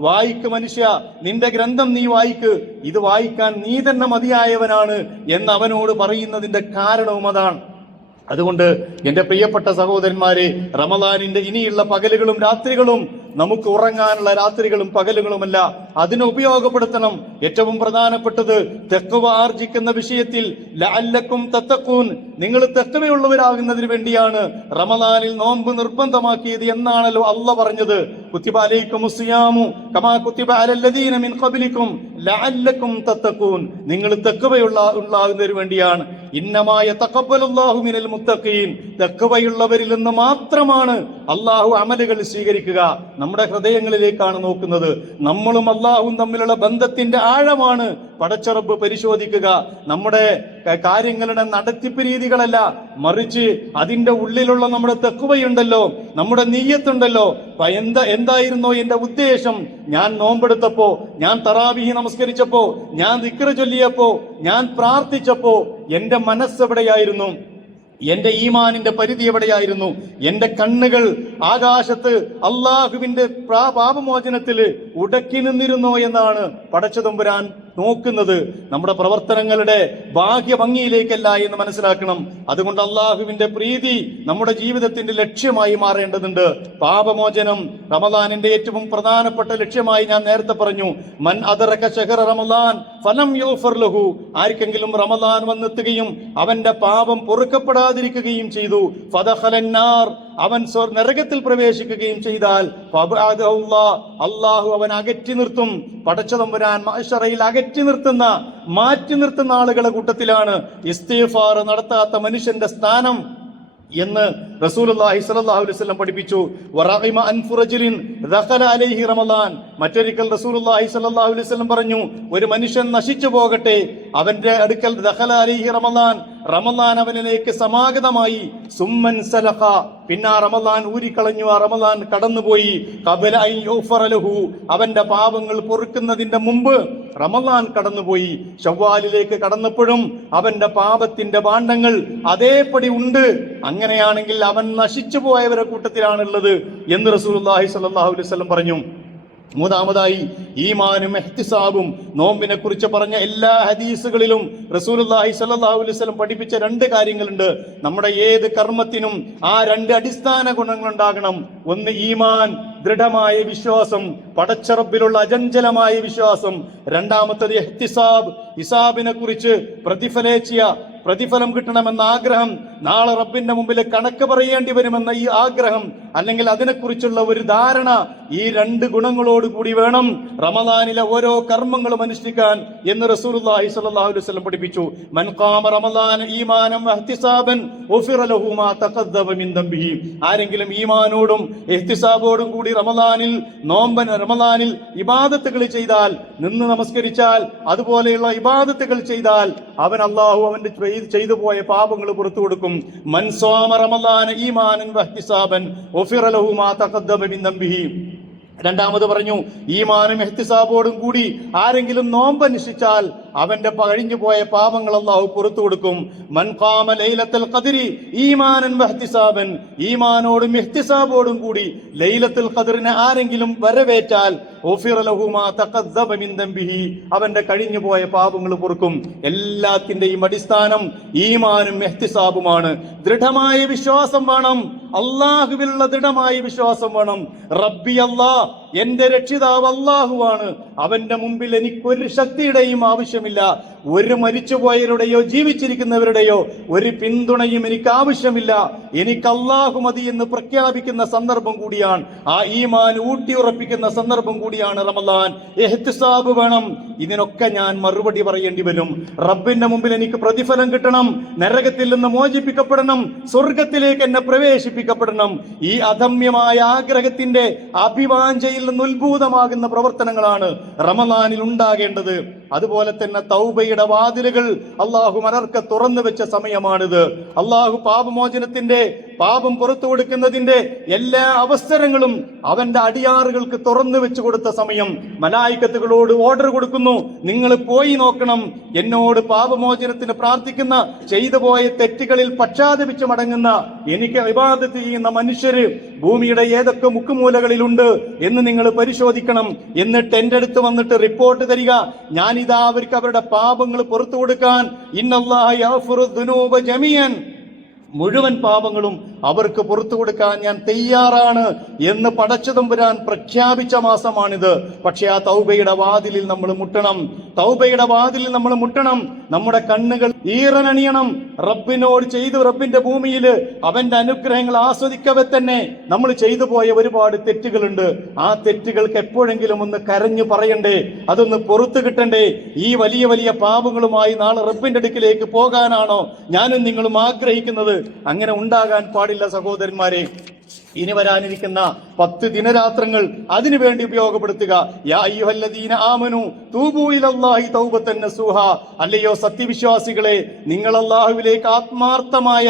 വായിക്ക് മനുഷ്യ, നിന്റെ ഗ്രന്ഥം നീ വായിക്ക്, ഇത് വായിക്കാൻ നീ തന്നെ മതിയായവനാണ് എന്ന് അവനോട് പറയുന്നതിന്റെ കാരണവും അതാണ്. അതുകൊണ്ട് എന്റെ പ്രിയപ്പെട്ട സഹോദരന്മാരെ, റമദാനിന്റെ ഇനിയുള്ള പകലുകളും രാത്രികളും നമുക്ക് ഉറങ്ങാനുള്ള രാത്രികളും പകലുകളുമല്ല, അതിനെ ഉപയോഗപ്പെടുത്തണം. ഏറ്റവും പ്രധാനപ്പെട്ടത് തഖ്വ ആർജിക്കുന്ന വിഷയത്തിൽ ലഅല്ലക്കും തത്തഖൂൻ, നിങ്ങൾ തഖ്വയുള്ളവരാകുന്നതിന് വേണ്ടിയാണ് റമദാനിൽ നോമ്പ് നിർബന്ധമാക്കിയത് എന്നാണല്ലോ അല്ലാഹ് പറഞ്ഞത്. കുത്തിബ അലൈക്കുമുസ് സിയാമു കമാ കുത്തിബ അലല്ലദീന മിൻ ഖബ്ലിക്കും ലഅല്ലക്കും തത്തഖൂൻ, നിങ്ങൾ തഖ്വയുള്ളവരാകുന്നതിന് വേണ്ടിയാണ്. ഇന്നമാ യതഖബ്ബലുല്ലാഹു മിനൽ മുത്തഖീൻ, തഖ്വയുള്ളവരിൽ നിന്ന് മാത്രമാണ് അല്ലാഹു അമലുകൾ സ്വീകരിക്കുക. നമ്മുടെ ഹൃദയങ്ങളിലേക്കാണ് നോക്കുന്നത്. നമ്മളും അല്ലാഹുവും തമ്മിലുള്ള ബന്ധത്തിന്റെ ആഴമാണ് പടച്ചറബ് പരിശോധിക്കുക. നമ്മുടെ കാര്യങ്ങളുടെ നടത്തിപ്പ് രീതികളല്ല, മറിച്ച് അതിന്റെ ഉള്ളിലുള്ള നമ്മുടെ തഖ്വയുണ്ടല്ലോ, നമ്മുടെ നിയ്യത്തുണ്ടല്ലോ. എന്തായിരുന്നോ എന്റെ ഉദ്ദേശം? ഞാൻ നോമ്പെടുത്തപ്പോ, ഞാൻ തറാവീഹ് നമസ്കരിച്ചപ്പോ, ഞാൻ ദിക്ർ ചൊല്ലിയപ്പോ, ഞാൻ പ്രാർത്ഥിച്ചപ്പോ എന്റെ മനസ്സെവിടെയായിരുന്നു? എന്റെ ഈമാനിന്റെ പരിധി എവിടെയായിരുന്നു? എന്റെ കണ്ണുകൾ ആകാശത്ത് അള്ളാഹുവിന്റെ പാപമോചനത്തില് ഉടക്കി നിന്നിരുന്നോ എന്നാണ് പടച്ചതമ്പുരാൻ നോക്കുന്നത്. നമ്മുടെ പ്രവർത്തനങ്ങളുടെ ബാഹ്യ ഭംഗിയിലേക്കല്ല എന്ന് മനസ്സിലാക്കണം. അതുകൊണ്ട് അള്ളാഹുവിന്റെ പ്രീതി നമ്മുടെ ജീവിതത്തിന്റെ ലക്ഷ്യമായി മാറേണ്ടതുണ്ട്. പാപമോചനം റമദാനിന്റെ ഏറ്റവും പ്രധാനപ്പെട്ട ലക്ഷ്യമായി ഞാൻ നേരത്തെ പറഞ്ഞു. മൻ അദറക ശഹ്റ റമദാൻ ഫലം യുഗ്ഫർ ലഹു, ആർക്കെങ്കിലും റമദാൻ വന്നെത്തുകയും അവന്റെ പാപം പൊറുക്കപ്പെടാതിരിക്കുകയും ചെയ്തു, ഫദഖലൻ നാർ, അവൻ നരകത്തിൽ പ്രവേശിക്കുകയും ചെയ്താൽ അള്ളാഹു അവൻ അകറ്റി നിർത്തും. പടച്ചതമ്പുരാൻ മഹ്ശറയിൽ അകറ്റി നിർത്തുന്ന, മാറ്റി നിർത്തുന്ന ആളുകളുടെ കൂട്ടത്തിലാണ് ഇസ്തിഗ്ഫാർ നടത്താത്ത മനുഷ്യന്റെ സ്ഥാനം എന്ന് റസൂലുള്ളാഹി സ്വല്ലല്ലാഹു അലൈഹി വസല്ലം പഠിപ്പിച്ചു. വറഹിമ അൻഫു റജുലിൻ ദഖല അലൈഹി റമദാൻ, മറ്റൊരിക്കൽ റസൂലുള്ളാഹി സ്വല്ലല്ലാഹു അലൈഹി വസല്ലം പറഞ്ഞു, ഒരു മനുഷ്യൻ നശിച്ചു പോകട്ടെ, അവന്റെ അടുക്കൽ ദഖല അലൈഹി റമളാൻ അവനിലേക്ക് സമാഗതമായി, സുമ്മൻ സലഖ, പിന്നെ റമളാൻ ഊരിക്കളഞ്ഞു, ആ റമളാൻ കടന്നുപോയി, ഖബല അൻ യുഗ്ഫറ ലഹു, അവന്റെ പാപങ്ങൾ പൊറുക്കുന്നതിന്റെ മുമ്പ് റമളാൻ കടന്നുപോയി, ശവ്വാലിലേക്ക് കടന്നപ്പോഴും അവന്റെ പാപത്തിന്റെ ഭാണ്ഡങ്ങൾ അതേപടി ഉണ്ട്, അങ്ങനെയാണെങ്കിൽ അവൻ നശിച്ചു പോയവരുടെ കൂട്ടത്തിലാണുള്ളത് എന്ന് റസൂലുള്ളാഹി സ്വല്ലല്ലാഹു അലൈഹി വസല്ലം പറഞ്ഞു. മൂന്നാമതായി ഈമാനും ഇഹ്തിസാബും. നോമ്പിനെ കുറിച്ച് പറഞ്ഞ എല്ലാ ഹദീസുകളിലും റസൂലുള്ളാഹി സ്വല്ലല്ലാഹു അലൈഹി വസല്ലം പഠിപ്പിച്ച രണ്ട് കാര്യങ്ങളുണ്ട്. നമ്മുടെ ഏത് കർമ്മത്തിനും ആ രണ്ട് അടിസ്ഥാന ഗുണങ്ങൾ ഉണ്ടാകണം. ഒന്ന് ഈമാൻ, ദൃഢമായ വിശ്വാസം, പടച്ച റബ്ബിലുള്ള അചഞ്ചലമായ വിശ്വാസം. രണ്ടാമത്തത് ഇഹ്തിസാബ്, ഹിസാബിനെ കുറിച്ച് പ്രതിഫലം കിട്ടണമെന്ന ആഗ്രഹം, നാളെ റബ്ബിന്റെ മുമ്പിൽ കണക്ക് പറയേണ്ടി വരുമെന്ന ഈ ആഗ്രഹം, അല്ലെങ്കിൽ അതിനെക്കുറിച്ചുള്ള ഒരു ധാരണ, ഈ രണ്ട് ഗുണങ്ങളോട് കൂടി വേണം റമളാനിലെ ഓരോ കർമ്മങ്ങളും അനുഷ്ഠിക്കാൻ എന്ന് റസൂലുള്ളാഹി സ്വല്ലല്ലാഹു അലൈഹി വസല്ലം പഠിപ്പിച്ചു. മൻ ഖാമ റമളാന ഈമാനൻ വഹ്തിസാബൻ ഉഫിറ ലഹു മാ തഖദ്ദമ മിൻ ദംബിഹി. ആരെങ്കിലും ഈമാനോടും ഇഹ്തിസാബോടും കൂടി റമളാനിൽ ഇബാദത്തുകൾ ചെയ്താൽ, നിന്ന് നമസ്കരിച്ചാൽ, അതുപോലെയുള്ള ഇബാദത്തുകൾ ചെയ്താൽ, അവൻ അല്ലാഹു അവന്റെ ചെയ്തു പോയ പാപങ്ങൾ പുറത്തു കൊടുക്കും. മൻ സ്വാമ റമളാന ഈമാനൻ വഹ്തിസാബൻ ഉഫിറ ലഹു മാ തഖദ്ദമ മിൻ ദംബിഹി. രണ്ടാമത് പറഞ്ഞു, ഈമാനും ഇഹ്തിസാബോടും കൂടി ആരെങ്കിലും നോമ്പ് അനുഷ്ഠിച്ചാൽ അവന്റെ കഴിഞ്ഞു പോയ പാപങ്ങൾ അല്ലാഹു പുറത്തു കൊടുക്കും. മൻ ഖാമ ലൈലത്തുൽ ഖദ്രി ഈമാനൻ വഹ്തിസാബൻ, ഈമാനോടും ഇഹ്തിസാബോടും കൂടി ലൈലത്തുൽ ഖദ്റിനെ ആരെങ്കിലും വരവേറ്റാൽ ഉഫിറ ലഹു മാ തഖദ്ദമ മിൻ ദംബിഹി, അവന്റെ കഴിഞ്ഞു പോയ പാപങ്ങൾ പൊറുക്കും. എല്ലാത്തിന്റെയും അടിസ്ഥാനം ഈമാനും ഇഹ്തിസാബുമാണ്. ദൃഢമായ വിശ്വാസം വേണം, അല്ലാഹുവിലുള്ള ദൃഢമായ വിശ്വാസം വേണം. റബ്ബി അല്ലാഹ്, എന്റെ രക്ഷിതാവ് അല്ലാഹുവാണ്, അവന്റെ മുമ്പിൽ എനിക്കൊരു ശക്തിയുടെയും ആവശ്യമില്ല, ഒരു മരിച്ചുപോയവരുടെയോ ജീവിച്ചിരിക്കുന്നവരുടെയോ ഒരു പിന്തുണയും എനിക്ക് ആവശ്യമില്ല, എനിക്ക് അല്ലാഹു മതി എന്ന് പ്രഖ്യാപിക്കുന്ന സന്ദർഭം കൂടിയാണ്, ആ ഈമാൻ ഊട്ടിയുറപ്പിക്കുന്ന സന്ദർഭം കൂടിയാണ് റമളാൻ. ഇഹ്തിസാബ് വേണം. ഇതിനൊക്കെ ഞാൻ മറുപടി പറയേണ്ടി വരും. റബ്ബിന്റെ മുമ്പിൽ എനിക്ക് പ്രതിഫലം കിട്ടണം, നരകത്തിൽ നിന്ന് മോചിപ്പിക്കപ്പെടണം, സ്വർഗത്തിലേക്ക് എന്നെ പ്രവേശിപ്പിക്കപ്പെടണം. ഈ അധമ്യമായ ആഗ്രഹത്തിന്റെ അഭിവാഞ്ചയിൽ നിന്ന് ഉത്ഭൂതമാകുന്ന പ്രവർത്തനങ്ങളാണ് റമളാനിൽ ഉണ്ടാകേണ്ടത്. അതുപോലെ തന്നെ തൗബയുടെ വാതിലുകൾ അള്ളാഹു മലർക്കെ തുറന്നു വെച്ച സമയമാണിത്. അള്ളാഹു പാപമോചനത്തിന്റെ, പാപം പുറത്തു കൊടുക്കുന്നതിന്റെ എല്ലാ അവസരങ്ങളും അവന്റെ അടിയാറുകൾക്ക് തുറന്നു വെച്ചു കൊടുത്ത സമയം. മലായിക്കത്തുകളോട് ഓർഡർ കൊടുക്കുന്നു, നിങ്ങൾ പോയി നോക്കണം, എന്നോട് പാപമോചനത്തിന് പ്രാർത്ഥിക്കുന്ന, ചെയ്തു പോയ തെറ്റുകളിൽ പശ്ചാത്തപിച്ച് മടങ്ങുന്ന, എനിക്ക് ഇബാദത്ത് ചെയ്യുന്ന മനുഷ്യര് ഭൂമിയുടെ ഏതൊക്കെ മുക്കുമൂലകളിലുണ്ട് എന്ന് നിങ്ങൾ പരിശോധിക്കണം. എന്നിട്ട് എന്റെ അടുത്ത് വന്നിട്ട് റിപ്പോർട്ട് തരിക, ഞാനിതാ അവർക്ക് അവരുടെ പാപങ്ങൾ പുറത്തു കൊടുക്കാൻ, ഇന്നല്ലാഹ യഗ്ഫിറു ദുനൂബ ജമീഅൻ, മുഴുവൻ പാപങ്ങളും അവർക്ക് പുറത്തു കൊടുക്കാൻ ഞാൻ തയ്യാറാണ് എന്ന് പടച്ചതമ്പുരാൻ പ്രഖ്യാപിച്ച മാസമാണിത്. പക്ഷെ ആ തൗബയുടെ വാതിലിൽ നമ്മൾ മുട്ടണം, തൗബയുടെ വാതിലിൽ നമ്മൾ മുട്ടണം. നമ്മുടെ കണ്ണുകൾ ഈറനണിയണം. റബ്ബിനോട് ചെയ്തു, റബ്ബിന്റെ ഭൂമിയിൽ അവന്റെ അനുഗ്രഹങ്ങൾ ആസ്വദിക്കവെ തന്നെ നമ്മൾ ചെയ്തു പോയ ഒരുപാട് തെറ്റുകളുണ്ട്. ആ തെറ്റുകൾക്ക് എപ്പോഴെങ്കിലും ഒന്ന് കരഞ്ഞു പറയണ്ടേ, അതൊന്ന് പുറത്തു കിട്ടണ്ടേ? ഈ വലിയ വലിയ പാപങ്ങളുമായി നാളെ റബ്ബിന്റെ അടുക്കിലേക്ക് പോകാനാണോ ഞാനും നിങ്ങളും ആഗ്രഹിക്കുന്നത്? അങ്ങനെ ഉണ്ടാകാൻ പാടില്ല സഹോദരന്മാരെ. ഇനി വരാനിരിക്കുന്ന 10 ദിനരാത്രങ്ങൾ അതിനുവേണ്ടി ഉപയോഗപ്പെടുത്തുക. യാ അയ്യുഹല്ലദീന ആമനു തൂബൂ ഇലല്ലാഹി തൗബത്തൻ നസൂഹ. അല്ലയോ സത്യവിശ്വാസികളെ, നിങ്ങൾ അല്ലാഹുവിലേക്ക് ആത്മാർത്ഥമായ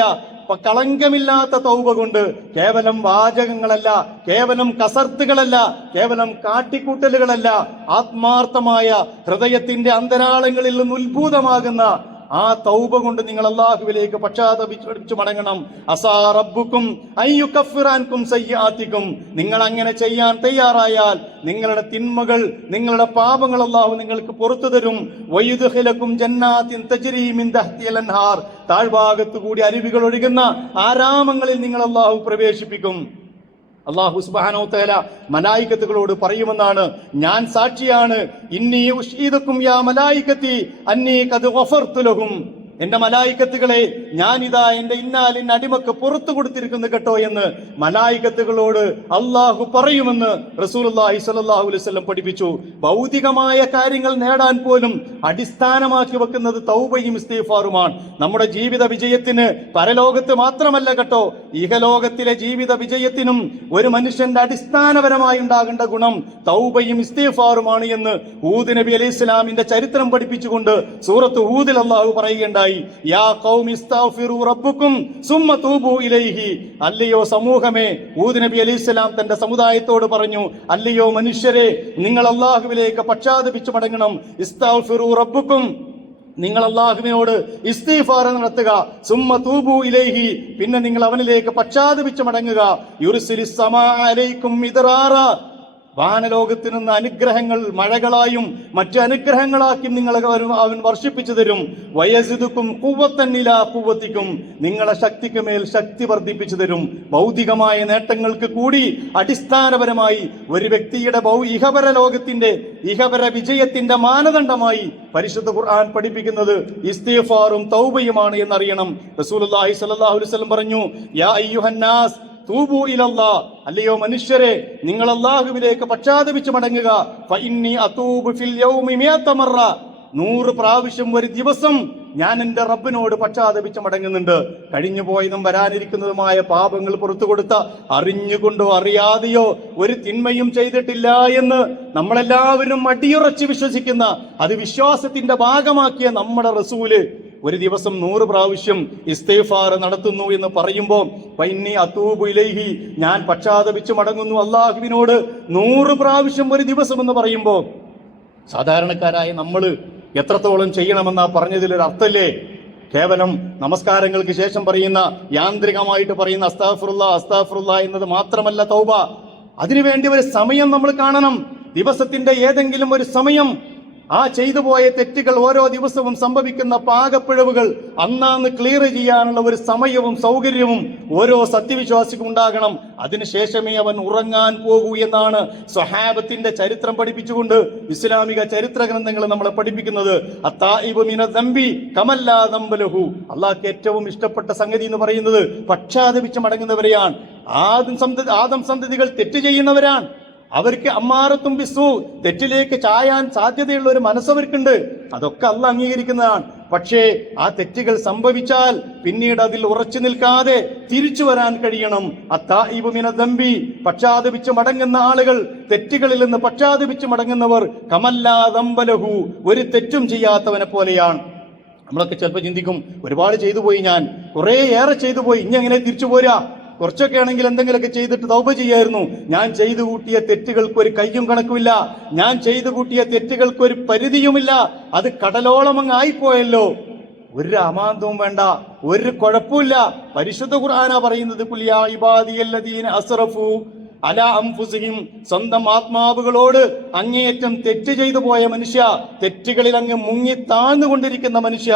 കളങ്കമില്ലാത്ത തൗബ കൊണ്ട്, കേവലം വാചകങ്ങളല്ല, കേവലം കസർത്തുകളല്ല, കേവലം കാട്ടിക്കൂട്ടലുകളല്ല, ആത്മാർത്ഥമായ ഹൃദയത്തിന്റെ അന്തരാളങ്ങളിൽ നിന്ന് ഉത്ഭൂതമാകുന്ന ആ തൗബ കൊണ്ട് നിങ്ങൾ അല്ലാഹുവിലേക്ക് പശ്ചാത്തപിച്ചു മടങ്ങണം. അസാ റബ്ബുക്കും അയ്യുകഫിറ അൻകും സയ്യിആതികും. നിങ്ങൾ അങ്ങനെ ചെയ്യാൻ തയ്യാറായാൽ നിങ്ങളുടെ തിന്മകൾ, നിങ്ങളുടെ പാപങ്ങൾ അല്ലാഹു നിങ്ങൾക്ക് പുറത്തു തരും. വയുദ്ഖിലകും ജന്നാത്തിൻ തജ്രി മിൻ തഹ്തിൽ അൻഹാർ. താഴ്ഭാഗത്തു കൂടി അരുവികൾ ഒഴുകുന്ന ആരാമങ്ങളിൽ നിങ്ങൾ അല്ലാഹു പ്രവേശിപ്പിക്കും. അല്ലാഹു സുബ്ഹാനഹു വതആല മലായികത്തുകളോട് പറയുമെന്നാണ്, ഞാൻ സാക്ഷിയാണ്, ഇന്നി ഉശ്ഹീദുക്കും യാ മലായികത്തി അന്നി ഖദ് ഗഫർതു ലഹും. എന്റെ മലായിക്കത്തുകളെ, ഞാനിതാ എന്റെ ഇന്നാലിന്റെ അടിമക്ക് പുറത്തു കൊടുത്തിരിക്കുന്നു കേട്ടോ എന്ന് മലായിക്കത്തുകളോട് അള്ളാഹു പറയുമെന്ന് റസൂലുള്ളാഹി സ്വല്ലല്ലാഹു അലൈഹി വസല്ലം പഠിപ്പിച്ചു. ഭൗതികമായ കാര്യങ്ങൾ നേടാൻ പോലും അടിസ്ഥാനമാക്കി വെക്കുന്നത് തൗബയും ഇസ്തിഗ്ഫാറുമാണ്. നമ്മുടെ ജീവിത വിജയത്തിന് പരലോകത്ത് മാത്രമല്ല കേട്ടോ, ഇഹലോകത്തിലെ ജീവിത വിജയത്തിനും ഒരു മനുഷ്യന്റെ അടിസ്ഥാനപരമായി ഉണ്ടാകേണ്ട ഗുണം തൗബയും ഇസ്തിഗ്ഫാറുമാണ് എന്ന് ഹൂദ് നബി അലൈഹി ഇസ്ലാമിന്റെ ചരിത്രം പഠിപ്പിച്ചുകൊണ്ട് സൂറത്ത് ഹൂദിൽ അല്ലാഹു പറയുകയുണ്ടായി, യാ ഖൗമി ഇസ്തഗ്ഫിറൂ റബ്ബക്കും സുമ്മ തൂബൂ ഇലൈഹി. അല്ലയോ സമൂഹമേ, ഹൂദ് നബി അലൈഹി ഇസ്ലാം തന്റെ സമുദായത്തോട് പറഞ്ഞു, അല്ലയോ മനുഷ്യരെ, നിങ്ങൾ അല്ലാഹുവിലേക്ക് പക്ഷാതപിച്ചു മടങ്ങണം. ഇസ്തഗ്ഫിറൂ റബ്ബക്കും, നിങ്ങൾ അല്ലാഹുവിനോട് ഇസ്തിഗ്ഫാർ നടത്തുക. സുമ്മ തൂബൂ ഇലൈഹി, പിന്നെ നിങ്ങൾ അവനിലേക്ക് പക്ഷാതപിച്ചു മടങ്ങുക. യുർസിലിസ് സമാ അലൈക്കും മിദ്റാറ, വാനലോകത്ത് നിന്ന് അനുഗ്രഹങ്ങൾ മഴകളായും മറ്റു അനുഗ്രഹങ്ങളാക്കി നിങ്ങളെ അവൻ വർഷിപ്പിച്ചു തരും. വയസിദുക്കും ഖുവ്വത്തൻ ഇലാ ഖുവ്വത്തിക്കും, നിങ്ങളെ ശക്തിക്ക് മേൽ ശക്തി വർദ്ധിപ്പിച്ചു തരും. ഭൗതികമായ നേട്ടങ്ങൾക്ക് കൂടി അടിസ്ഥാനപരമായി ഒരു വ്യക്തിയുടെ ഇഹപര ലോകത്തിന്റെ ഇഹപര വിജയത്തിന്റെ മാനദണ്ഡമായി പരിശുദ്ധ ഖുർആൻ പഠിപ്പിക്കുന്നത് ഇസ്തിഗ്ഫാറും തൗബയുമാണ് എന്നറിയണം. റസൂലുള്ളാഹി സ്വല്ലല്ലാഹു അലൈഹി വസല്ലം പറഞ്ഞു, യാ അയ്യുഹന്നാസ് തൂബൂ ഇലല്ലാഹ്, അല്ലയോ മനുഷ്യരെ, നിങ്ങൾ അല്ലാഹുവിലേക്ക് പക്ഷാതപിച്ചു മടങ്ങുക. ഫഇന്നി അതൂബു ഫിൽ യൗമി 100 മറ, 100 പ്രാവശ്യം ഒരു ദിവസം ഞാൻ എന്റെ റബ്ബിനോട് പക്ഷാതപിച്ചു മടങ്ങുന്നുണ്ട്. കഴിഞ്ഞു പോയതും വരാനിരിക്കുന്നതുമായ പാപങ്ങൾ പുറത്തു കൊടുത്ത, അറിഞ്ഞുകൊണ്ടോ അറിയാതെയോ ഒരു തിന്മയും ചെയ്തിട്ടില്ല എന്ന് നമ്മളെല്ലാവരും അടിയുറച്ച് വിശ്വസിക്കുന്ന, അത് വിശ്വാസത്തിന്റെ ഭാഗമാക്കിയ നമ്മുടെ റസൂല് ഒരു ദിവസം 100 പ്രാവശ്യം ഇസ്തിഗ്ഫാർ നടത്തുന്നു എന്ന് പറയുമ്പോൾ, ഫഇന്നി അതൂബു ഇലൈഹി, ഞാൻ പക്ഷാതപിച്ചു മടങ്ങുന്നു അല്ലാഹുവിനോട് 100 പ്രാവശ്യം ഒരു ദിവസം എന്ന് പറയുമ്പോൾ, സാധാരണക്കാരായ നമ്മൾ എത്രത്തോളം ചെയ്യണമെന്നാ പറഞ്ഞതിലൊരു അർത്ഥല്ലേ? കേവലം നമസ്കാരങ്ങൾക്ക് ശേഷം പറയുന്ന, യാന്ത്രികമായിട്ട് പറയുന്ന അസ്തഗ്ഫിറുല്ലാഹ് അസ്തഗ്ഫിറുല്ലാഹ് എന്നത് മാത്രമല്ല തൗബ. അതിനുവേണ്ടി ഒരു സമയം നമ്മൾ കാണണം. ദിവസത്തിന്റെ ഏതെങ്കിലും ഒരു സമയം ആ ചെയ്തു പോയ തെറ്റുകൾ, ഓരോ ദിവസവും സംഭവിക്കുന്ന പാകപ്പിഴവുകൾ അന്നാന്ന് ക്ലിയർ ചെയ്യാനുള്ള ഒരു സമയവും സൗകര്യവും ഓരോ സത്യവിശ്വാസിക്കും ഉണ്ടാകണം. അതിനുശേഷമേ അവൻ ഉറങ്ങാൻ പോകൂ എന്നാണ് സ്വഹാബത്തിന്റെ ചരിത്രം പഠിപ്പിച്ചുകൊണ്ട് ഇസ്ലാമിക ചരിത്ര ഗ്രന്ഥങ്ങൾ നമ്മളെ പഠിപ്പിക്കുന്നത്. അത്താഇബു മിന ദംബി കമല്ലാ ദംബലഹു, അള്ളാഹ്ക്ക് ഏറ്റവും ഇഷ്ടപ്പെട്ട സംഗതി എന്ന് പറയുന്നത് പക്ഷാതപിച്ച് മടങ്ങുന്നവരെയാണ്. ആദം സന്തതികൾ തെറ്റ് ചെയ്യുന്നവരാണ്. അവർക്ക് അമ്മാറത്തും ബിസു, തെറ്റിലേക്ക് ചായാൻ സാധ്യതയുള്ള ഒരു മനസ്സവർക്കുണ്ട്. അതൊക്കെ അള്ളാഹ് അംഗീകരിക്കുന്നതാണ്. പക്ഷേ ആ തെറ്റുകൾ സംഭവിച്ചാൽ പിന്നീട് അതിൽ ഉറച്ചു നിൽക്കാതെ തിരിച്ചു വരാൻ കഴിയണം. അത്താഇബു മിന ദംബി, പക്ഷാതപിച്ച് മടങ്ങുന്ന ആളുകൾ, തെറ്റുകളിൽ നിന്ന് പക്ഷാതപിച്ച് മടങ്ങുന്നവർ കമല്ലാ ദംബലഹു, ഒരു തെറ്റും ചെയ്യാത്തവനെ പോലെയാണ്. നമ്മളൊക്കെ ചിലപ്പോൾ ചിന്തിക്കും, ഒരുപാട് ചെയ്തു പോയി, ഞാൻ കുറെ ഏറെ ചെയ്തു പോയി, ഇനി എങ്ങനെ തിരിച്ചു പോരാ? കുറച്ചൊക്കെ ആണെങ്കിൽ എന്തെങ്കിലുമൊക്കെ ചെയ്തിട്ട് തൗബ ചെയ്യായിരുന്നു. ഞാൻ ചെയ്തു കൂട്ടിയ തെറ്റുകൾക്ക് ഒരു കയ്യും കണക്കുമില്ല, ഞാൻ ചെയ്തു കൂട്ടിയ തെറ്റുകൾക്ക് ഒരു പരിധിയുമില്ല, അത് കടലോളം അങ്ങ് ആയിപ്പോയല്ലോ. ഒരു അമാന്തവും വേണ്ട, ഒരു കുഴപ്പമില്ല. പരിശുദ്ധ ഖുർആനാ പറയുന്നത്, ഖുൽ യാ ഇബാദിയല്ലദീന അസ്റഫു അലാ അൻഫുസിഹിം, സ്വന്തം ആത്മാവുകളോട് അങ്ങേയറ്റം തെറ്റ് ചെയ്തു പോയ മനുഷ്യ, തെറ്റുകളിൽ അങ്ങ് മുങ്ങി താഴ്ന്നുകൊണ്ടിരിക്കുന്ന മനുഷ്യ,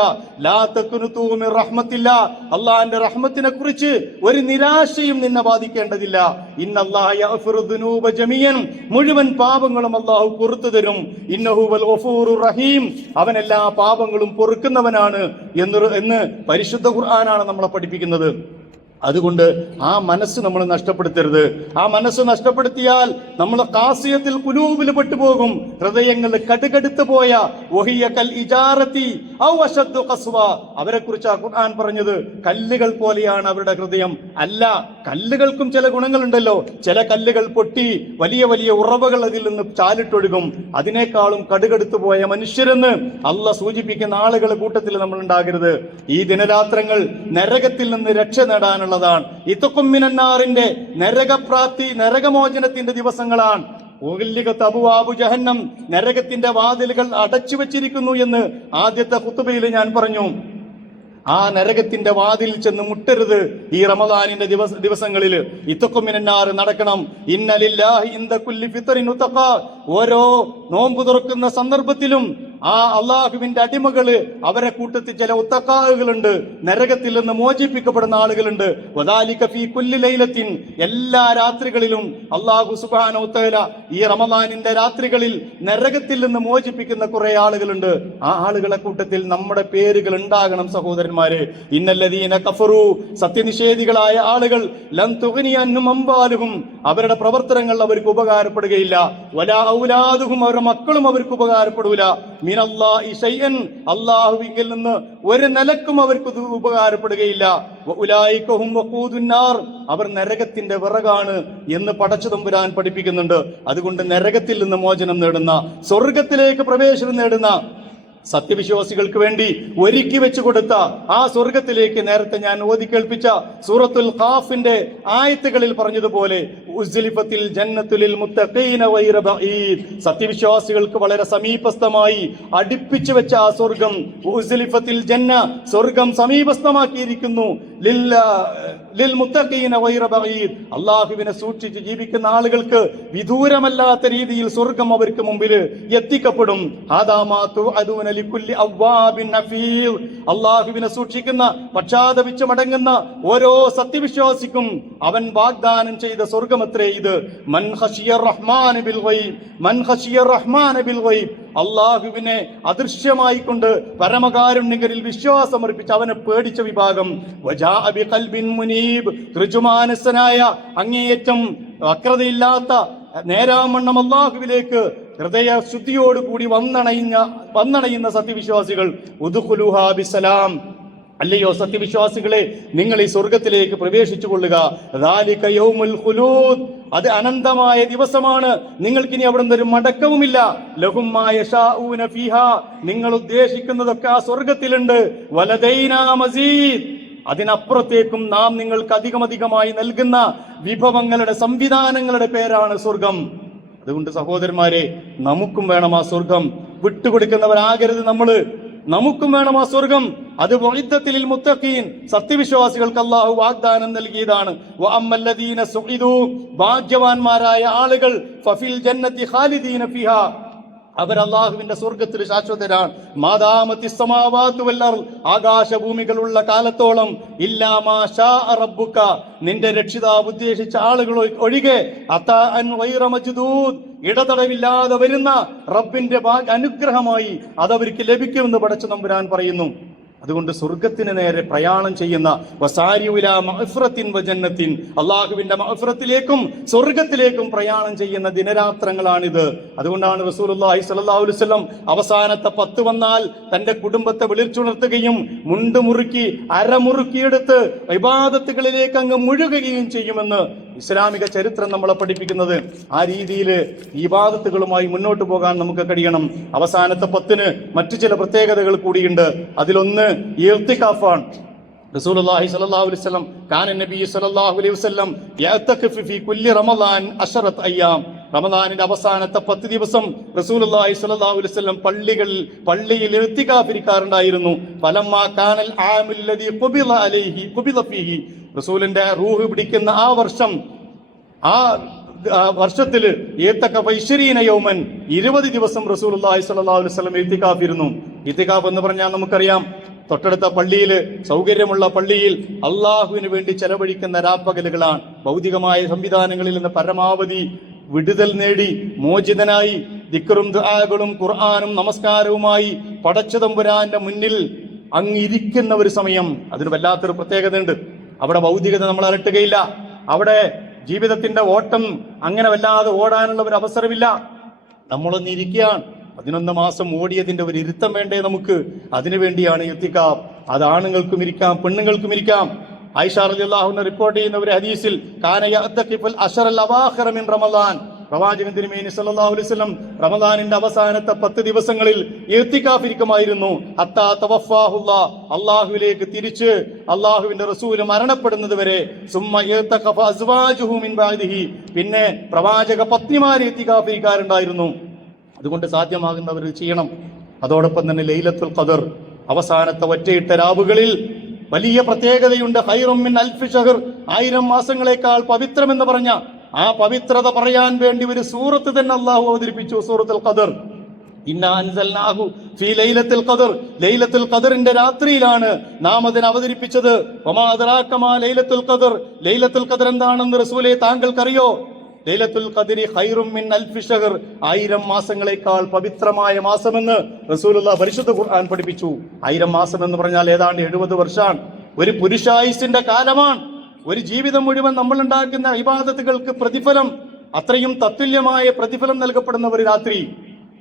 ലാ തഖ്നുതു മിർ റഹ്മത്തില്ലാ, അല്ലാഹുവിന്റെ റഹ്മത്തിനെ കുറിച്ച് ഒരു നിരാശയും നിന്നെ ബാധിക്കേണ്ടതില്ല. ഇന്നല്ലാഹ യഗ്ഫിറു ദുനൂബ ജമീഅൻ, മുഴുവൻ പാപങ്ങളും അല്ലാഹു പൊറുത്തു തരും. ഇന്നഹു വൽ ഗഫൂറുർ റഹീം, അവൻ എല്ലാ പാപങ്ങളും പൊറുക്കുന്നവനാണ് എന്ന് പരിശുദ്ധ ഖുർആനാണ് നമ്മളെ പഠിപ്പിക്കുന്നത്. അതുകൊണ്ട് ആ മനസ്സ് നമ്മൾ നഷ്ടപ്പെടുത്തരുത്. ആ മനസ്സ് നഷ്ടപ്പെടുത്തിയാൽ നമ്മൾ ഖാസിയത്തിൽ ഖുലൂബിൽ പെട്ടുപോകും. ഹൃദയങ്ങൾ കടുകടുത്ത് പോയ വഹിയ കൽ ഇജാറത്തി ഔ അശദ്ദു ഖസ്വ, അവരെ കുറിച്ച് ഖുർആൻ പറഞ്ഞത് കല്ലുകൾ പോലെയാണ് അവരുടെ ഹൃദയം. അല്ല, കല്ലുകൾക്കും ചില ഗുണങ്ങളുണ്ടല്ലോ. ചില കല്ലുകൾ പൊട്ടി വലിയ വലിയ ഉറവകൾ അതിൽ നിന്ന് ചാലിട്ടൊഴുകും. അതിനേക്കാളും കടുകടുത്ത് പോയ മനുഷ്യരെന്ന് അള്ളാഹ് സൂചിപ്പിക്കുന്ന ആളുകളുടെ കൂട്ടത്തിൽ നമ്മൾ ഉണ്ടാകരുത്. ഈ ദിനരാത്രങ്ങൾ നരകത്തിൽ നിന്ന് രക്ഷ നേടാനുള്ള ഇത്തക്കും മിനന്നാറിന്റെ നരകപ്രാപ്തി, നരകമോചനത്തിന്റെ ദിവസങ്ങളാണ്. ജഹന്നം, നരകത്തിന്റെ വാതിലുകൾ അടച്ചു വെച്ചിരിക്കുന്നു എന്ന് ആദ്യത്തെ ഖുതുബയിൽ ഞാൻ പറഞ്ഞു. ആ നരകത്തിന്റെ വാതിൽ ചെന്ന് മുട്ടരുത്. ഈ റമദാനിന്റെ ദിവസങ്ങളിൽ ഇത്തക്കും മിനന്നാർ നടക്കണം. ഇന്നലില്ലാഹി ഇൻദ കുല്ലി ഫിത്റിൻ ഉതഖ, ഓരോ നോമ്പ് തുറക്കുന്ന സന്ദർഭത്തിലും ആ അള്ളാഹുവിന്റെ അടിമകള്, അവരെ കൂട്ടത്തിൽ ചില ഉത്തഖാകളുണ്ട്, നരകത്തിൽ നിന്ന് മോചിപ്പിക്കപ്പെടുന്ന ആളുകളുണ്ട്. വദാലിക ഫീ കുല്ലി ലൈലത്തിൻ, എല്ലാ രാത്രികളിലും അല്ലാഹു സുബ്ഹാനഹു വതആല ഈ റമദാനിന്റെ രാത്രികളിൽ നരകത്തിൽ നിന്ന് മോചിപ്പിക്കുന്ന കുറെ ആളുകളുണ്ട്. ആ ആളുകളെ കൂട്ടത്തിൽ നമ്മുടെ പേരുകൾ ഉണ്ടാകണം സഹോദരന്മാരെ. ഇന്നല്ലദീന കഫറു, സത്യനിഷേധികളായ ആളുകൾ, ലൻ തുഗ്നി അൻഹും അംവാലുഹും, അവരുടെ പ്രവർത്തനങ്ങൾ അവർക്ക് ഉപകാരപ്പെടുകയില്ല, വലാ ഔലാദുഹും, അവരുടെ മക്കളും അവർക്ക് ഉപകാരപ്പെടൂല, മിനല്ലാഹി ശൈഅൻ, അല്ലാഹുവിൽ നിന്ന് ഒരു നിലക്കും അവർക്ക് ഉപകാരപ്പെടുകയില്ല, വഉലൈക ഹും വഖൂദുൻ നാർ, അവർ നരകത്തിന്റെ വിറകാണ് എന്ന് പടച്ച തമ്പുരാൻ പഠിപ്പിക്കുന്നുണ്ട്. അതുകൊണ്ട് നരകത്തിൽ നിന്ന് മോചനം നേടുന്ന, സ്വർഗത്തിലേക്ക് പ്രവേശനം നേടുന്ന സത്യവിശ്വാസികൾക്ക് വേണ്ടി ഒരുക്കി വെച്ചു കൊടുത്ത ആ സ്വർഗത്തിലേക്ക് നേരത്തെ ഞാൻ ഓതി കേൾപ്പിച്ച സൂറത്തുൽ ഖാഫിന്റെ ആയത്തുകളിൽ പറഞ്ഞതുപോലെ ഉസ്ലിഫത്തിൽ ജന്നത്തുലിൽ മുത്തഖീന ഗൈറ ബഈദ്, സത്യവിശ്വാസികൾക്ക് വളരെ സമീപസ്ഥമായി അടുപ്പിച്ചു വെച്ച ആ സ്വർഗം, ഉസ്ലിഫത്തിൽ ജന്ന, സ്വർഗം സമീപസ്ഥമാക്കിയിരിക്കുന്നു, ലിൽ മുത്തഖീന ഗൈറ ബഈദ്, അല്ലാഹുവിനെ സൂക്ഷിച്ച് ജീവിക്കുന്ന ആളുകൾക്ക് വിദൂരമല്ലാത്ത രീതിയിൽ സ്വർഗം അവർക്ക് മുമ്പിൽ എത്തിക്കപ്പെടും. ആദാമാതു അദൂന ലികുല്ലി അവ്വാബിൻ നഫീർ, അല്ലാഹുവിനെ സൂക്ഷിക്കുന്ന, പക്ഷാതപിച്ച് മടങ്ങുന്ന ഓരോ സത്യവിശ്വാസിക്കും അവൻ വാഗ്ദാനം ചെയ്ത സ്വർഗമത്രേ ഇത്. മൻ ഖശിയ റഹ്മാന ബിൽ ഗൈബ്, മൻ ഖശിയ റഹ്മാന ബിൽ ഗൈബ്, അല്ലാഹുവിനെ അദൃശ്യമായിക്കൊണ്ട് പരമകാരുണ്യകരിൽ വിശ്വാസമർപ്പിച്ച് അവനെ പേടിച്ച വിഭാഗം. വജാഅ ബിഖൽബിൻ മുനീബ്, ഋജുമാനസനായ, അങ്ങേയറ്റം വക്രതയില്ലാത്ത, നേരാമണ്ണം അല്ലാഹുവിലേക്ക് ഹൃദയ ശുദ്ധിയോടുകൂടി വന്നണയുന്ന സത്യവിശ്വാസികൾ. ഉദ്ഖുലുഹാ ബിസലാം, അല്ലയോ സത്യവിശ്വാസികളെ, നിങ്ങൾ ഈ സ്വർഗത്തിലേക്ക് പ്രവേശിച്ചു കൊള്ളുക. ദാലിക യൗമുൽ ഖുലൂദ്, അത് അനന്തമായ ദിവസമാണ്, നിങ്ങൾക്കിനി അവിടെ നിന്ന് ഒരു മടക്കവുമില്ല. ലഹും മാ യശാഊന ഫീഹാ, നിങ്ങൾ ഉദ്ദേശിക്കുന്നതൊക്കെ ആ സ്വർഗത്തിലുണ്ട്. വലദൈനാ മസീദ്, അതിനപ്പുറത്തേക്കും നാം നിങ്ങൾക്ക് അധികമധികമായി നൽകുന്ന വിഭവങ്ങളുടെ, സംവിധാനങ്ങളുടെ പേരാണ് സ്വർഗം. അതുകൊണ്ട് സഹോദരന്മാരെ, നമുക്കും വേണം ആ സ്വർഗം. വിട്ടുകൊടുക്കുന്നവരാകരുത് നമ്മള്. നമുക്കും വേണം ആ സ്വർഗം. അത് വഇദ്ദത്തിൽ മുത്തഖീൻ, സത്യവിശ്വാസികൾക്ക് അല്ലാഹു വാഗ്ദാനം നൽകിയതാണ്. വഅമ്മല്ലദീന സുഇദു, ഭാഗ്യവാന്മാരായ ആളുകൾ, ഫഫിൽ ജന്നതി ഖാലിദീന ഫിഹാ, അവർ അല്ലാഹുവിന്റെ സ്വർഗത്തിൽ ശാശ്വതരാണ്. മാദാമത്തിസ് സമാവാതു വൽ അർദ്, ആകാശഭൂമികളുള്ള കാലത്തോളം. ഇല്ലാ മാ ശാഅ റബ്ബുക, നിന്റെ രക്ഷിതാവ് ഉദ്ദേശിച്ച ആളുകൾ ഒഴികെ. അതാഅൻ ഗൈറ മജ്ദൂദ്, ഇടതടവില്ലാതെ വരുന്ന റബ്ബിന്റെ അനുഗ്രഹമായി അതവർക്ക് ലഭിക്കുമെന്ന് പടച്ച തമ്പുരാൻ പറയുന്നു. അതുകൊണ്ട് സ്വർഗത്തിന് നേരെ പ്രയാണം ചെയ്യുന്ന, വസാരിഉ ഇലാ മഗ്ഫിറത്തിൻ വജന്നത്തിൻ, അല്ലാഹുവിന്റെ മഗ്ഫിറത്തിലേക്കും സ്വർഗത്തിലേക്കും പ്രയാണം ചെയ്യുന്ന ദിനരാത്രങ്ങളാണിത്. അതുകൊണ്ടാണ് റസൂലുള്ളാഹി സ്വല്ലല്ലാഹു അലൈഹി വസല്ലം അവസാനത്തെ 10 വന്നാൽ തന്റെ കുടുംബത്തെ വിളിച്ചുണർത്തുകയും മുണ്ട് മുറുക്കി അരമുറുക്കിയെടുത്ത് ഇബാദത്തുകളിലേക്ക് അങ്ങ് മുഴുകുകയും ചെയ്യുമെന്ന് ഇസ്ലാമിക ചരിത്രം നമ്മളെ പഠിപ്പിക്കുന്നത്. ആ രീതിയിൽ ഇബാദത്തുകളുമായി മുന്നോട്ട് പോകാൻ നമുക്ക് കഴിയണം. അവസാനത്തെ 10-ന് മറ്റു ചില പ്രത്യേകതകൾ കൂടിയുണ്ട്. അതിലൊന്ന് ഇർതികാഫാണ്. റസൂലുള്ളാഹി സ്വല്ലല്ലാഹു അലൈഹി വസല്ലം കാന നബി സ്വല്ലല്ലാഹു അലൈഹി വസല്ലം യഅതഖഫു ഫീ കുല്ലി റമളാൻ 10 അയ്യാം. റമദാനിന്റെ അവസാനത്തെ 10 ദിവസം റസൂലുള്ളാഹി സ്വല്ലല്ലാഹു അലൈഹി വസല്ലം പള്ളിയിൽ ഇർതികാഫിരിക്കാറുണ്ടായിരുന്നു. ഫലമ്മാ കാനൽ ആമുൽ ലദീ ഖുബിള ഫീഹി, റസൂലിന്റെ റൂഹ് പിടിക്കുന്ന ആ വർഷം, ആ വർഷത്തില് 20 യൗമൻ 20 ദിവസം റസൂലുള്ളാഹി സ്വല്ലല്ലാഹു അലൈഹി വസല്ലം ഇർതികാഫിരുന്നു. ഇർതികാഫ് എന്ന് പറഞ്ഞാൽ നമുക്കറിയാം, തൊട്ടടുത്ത പള്ളിയിൽ, സൗകര്യമുള്ള പള്ളിയിൽ അള്ളാഹുവിന് വേണ്ടി ചെലവഴിക്കുന്ന രാപ്പകലുകളാണ്. ഭൗതികമായ സംവിധാനങ്ങളിൽ നിന്ന് പരമാവധി വിടുതൽ നേടി മോചിതനായി ദിക്റും ദുആകളും ഖുർആനും നമസ്കാരവുമായി പടച്ച തമ്പുരാന്റെ മുന്നിൽ അങ്ങിരിക്കുന്ന ഒരു സമയം. അതിന് വല്ലാത്തൊരു പ്രത്യേകതയുണ്ട്. അവിടെ ഭൗതികത നമ്മൾ അലട്ടുകയില്ല. അവിടെ ജീവിതത്തിന്റെ ഓട്ടം അങ്ങനെ വല്ലാതെ ഓടാനുള്ള ഒരു അവസരമില്ല. നമ്മളൊന്ന് ഇരിക്കുകയാണ്. 11 മാസം ഓടിയതിന്റെ ഒരു ഇരുത്തം വേണ്ടേ നമുക്ക്? അതിനുവേണ്ടിയാണ് ഇർതികാഫ്. അത് ആണുങ്ങൾക്കും ഇരിക്കാം, പെണ്ണുങ്ങൾക്കും ഇരിക്കാം. ആയിഷ റളിയല്ലാഹു അൻഹ റിപ്പോർട്ട് ചെയ്യുന്ന ഒരു ഹദീസിൽ കാന യഅതഖിഫുൽ അശറൽ അവാഖിറ മിൻ റമളാൻ, പ്രവാചകൻ തിരുമേനി സല്ലല്ലാഹു അലൈഹി വസല്ലം റമളാനിന്റെ അവസാനത്തെ 10 ദിവസങ്ങളിൽ ഇർതികാഫിരിക്കുമായിരുന്നു. ഹത്താ തവഫാഹുല്ലാഹ്, അല്ലാഹുവിലേക്ക് തിരിച്ച് അല്ലാഹുവിന്റെ റസൂൽ മരണപ്പെടുന്നത് വരെ. സുമ്മ ഇർതഖഫ അസ്വാജുഹു മിൻ ബഅദിഹി, പിന്നെ പ്രവാചക പത്നിമാർ ഇർതികാഫിരിക്കാറുണ്ടായിരുന്നു. അതുകൊണ്ട് സാധ്യമാകുന്നവർ ചെയ്യണം. അതോടൊപ്പം തന്നെ ലൈലത്തുൽ ഖദർ, അവസാനത്തെ ഒറ്റയിട്ട രാവുകളിൽ വലിയ പ്രത്യേകതയുണ്ട്. ഖൈറും മിൻ അൽഫി ശഹർ, 1000 മാസങ്ങളെക്കാൾ പവിത്രമെന്ന് പറഞ്ഞ ആ പവിത്രത പറയാൻ വേണ്ടി ഒരു സൂറത്ത് തന്നെ അല്ലാഹു അവതരിപ്പിച്ചു, സൂറത്തുൽ ഖദർ. ഇന്നാ അൻസൽനാഹു ഫീ ലൈലത്തുൽ ഖദർ, ലൈലത്തുൽ ഖദറിന്റെ രാത്രിയിലാണ് നാം അതിനെ അവതരിപ്പിച്ചത്. വമാ അദ്റാക മാ ലൈലത്തുൽ ഖദർ, ലൈലത്തുൽ ഖദർ എന്താണെന്ന് റസൂലേ താങ്കൾക്കറിയോ? ലൈലത്തുൽ ഖദ്രി ഖൈറും മിൻ അൽഫി ശഹർ, 1000 മാസങ്ങളെക്കാൾ പവിത്രമായ മാസമെന്ന് റസൂലുള്ളാഹി പരിശുദ്ധ ഖുർആൻ പഠിപ്പിച്ചു. 1000 മാസം എന്ന് പറഞ്ഞാൽ ഏതാണ്ട് 70 വർഷമാണ്. ഒരു പുരുഷായുസിന്റെ കാലമാണ്. ഒരു ജീവിതം മുഴുവൻ നമ്മൾ ഉണ്ടാക്കുന്ന ഇബാദത്തുകൾക്ക് പ്രതിഫലം, അത്രയും തത്തുല്യമായ പ്രതിഫലം നൽകപ്പെടുന്ന ഒരു രാത്രി.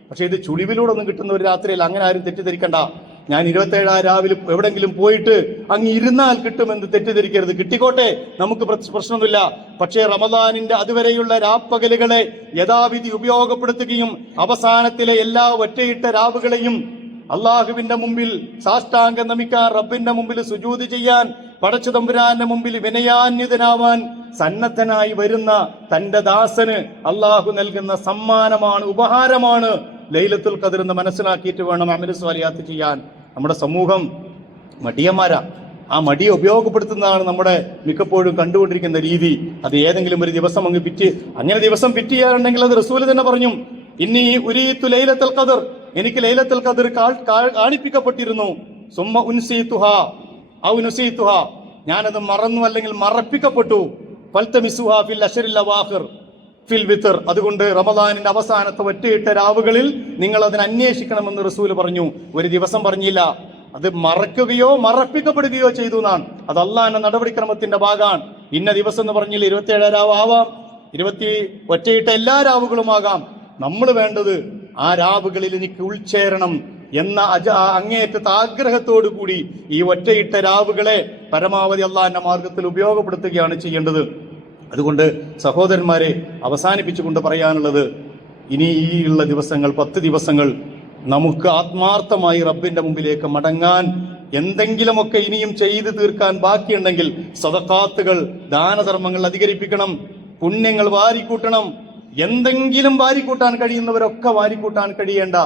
പക്ഷെ ഇത് ചുളിവിലൂടെ ഒന്നും കിട്ടുന്ന ഒരു രാത്രിയല്ല. അങ്ങനെ ആരും തെറ്റിദ്ധരിക്കണ്ട. ഞാൻ 27 രാവിലെ എവിടെങ്കിലും പോയിട്ട് അങ്ങ് ഇരുന്നാൽ കിട്ടുമെന്ന് തെറ്റിദ്ധരിക്കരുത്. കിട്ടിക്കോട്ടെ, നമുക്ക് പ്രശ്നമൊന്നുമില്ല. പക്ഷേ റമദാനിന്റെ അതുവരെയുള്ള രാപ്പകലുകളെ യഥാവിധി ഉപയോഗപ്പെടുത്തുകയും അവസാനത്തിലെ എല്ലാ ഒറ്റയിട്ട രാവുകളെയും അള്ളാഹുവിന്റെ മുമ്പിൽ സാഷ്ടാംഗം നമിക്കാൻ, റബ്ബിന്റെ മുമ്പിൽ സുജൂദ് ചെയ്യാൻ, പടച്ചു തമ്പുരാന്റെ മുമ്പിൽ വിനയാന്വിതനാവാൻ സന്നദ്ധനായി വരുന്ന തന്റെ ദാസന് അള്ളാഹു നൽകുന്ന സമ്മാനമാണ്, ഉപഹാരമാണ് ലൈലത്തുൽ ഖദർ എന്ന് മനസ്സിലാക്കിയിട്ട് വേണം അമല് സ്വാലിഹാത്ത് ചെയ്യാൻ. നമ്മുടെ സമൂഹം മടിയന്മാരാ. ആ മടിയെ ഉപയോഗപ്പെടുത്തുന്നതാണ് നമ്മുടെ മിക്കപ്പോഴും കണ്ടുകൊണ്ടിരിക്കുന്ന രീതി. അത് ഏതെങ്കിലും ഒരു ദിവസം അങ്ങ് അങ്ങനെ ദിവസം ഫിറ്റ് ചെയ്യാറുണ്ടെങ്കിൽ അത് റസൂൽ തന്നെ പറഞ്ഞു, ഇന്നി ഉരീതു ലൈലത്തുൽ ഖദർ, എനിക്ക് ലൈലത്തുൽ ഖദർ കാണിപ്പിക്കപ്പെട്ടിരുന്നു. സുമ്മ ഉൻസീതുഹാ ഔ നുസീതുഹാ, ഞാനത് മറന്നു അല്ലെങ്കിൽ മറപ്പിക്കപ്പെട്ടു. ഫൽതമിസുഹാ ഫിൽ അശ്റിൽ അവാഖിർ ഫിൽ വിത്ർ, അതുകൊണ്ട് റമദാനിന്റെ അവസാനത്തെ ഒറ്റയിട്ട രാവുകളിൽ നിങ്ങൾ അതിനെ അന്വേഷിക്കണമെന്ന് റസൂൽ പറഞ്ഞു. ഒരു ദിവസം പറഞ്ഞില്ല. അത് മറക്കുകയോ മറപ്പിക്കപ്പെടുകയോ ചെയ്തു എന്നാണ്. അത് അള്ളാഹിന്റെ നടപടിക്രമത്തിന്റെ ഭാഗമാണ്. ഇന്ന ദിവസം എന്ന് പറഞ്ഞില്ല. 27 രാവ് ആവാം, 20 ഒറ്റയിട്ട എല്ലാ രാവുകളുമാകാം. നമ്മൾ വേണ്ടത് ആ രാവുകളിൽ എനിക്ക് ഉൾച്ചേരണം എന്ന അങ്ങേയറ്റത്തെ ആഗ്രഹത്തോടു കൂടി ഈ ഒറ്റയിട്ട രാവുകളെ പരമാവധി അള്ളാഹിന്റെ മാർഗത്തിൽ ഉപയോഗപ്പെടുത്തുകയാണ് ചെയ്യേണ്ടത്. അതുകൊണ്ട് സഹോദരന്മാരെ, അവസാനിപ്പിച്ചുകൊണ്ട് പറയാനുള്ളത്, ഇനി ഈ ഉള്ള ദിവസങ്ങൾ 10 ദിവസങ്ങൾ നമുക്ക് ആത്മാർത്ഥമായി റബ്ബിന്റെ മുമ്പിലേക്ക് മടങ്ങാൻ, എന്തെങ്കിലുമൊക്കെ ഇനിയും ചെയ്തു തീർക്കാൻ ബാക്കിയുണ്ടെങ്കിൽ സദഖാത്തുകൾ, ദാനധർമ്മങ്ങൾ അധികരിപ്പിക്കണം, പുണ്യങ്ങൾ വാരിക്കൂട്ടണം. എന്തെങ്കിലും വാരിക്കൂട്ടാൻ കഴിയുന്നവരൊക്കെ വാരിക്കൂട്ടാൻ കഴിയേണ്ട,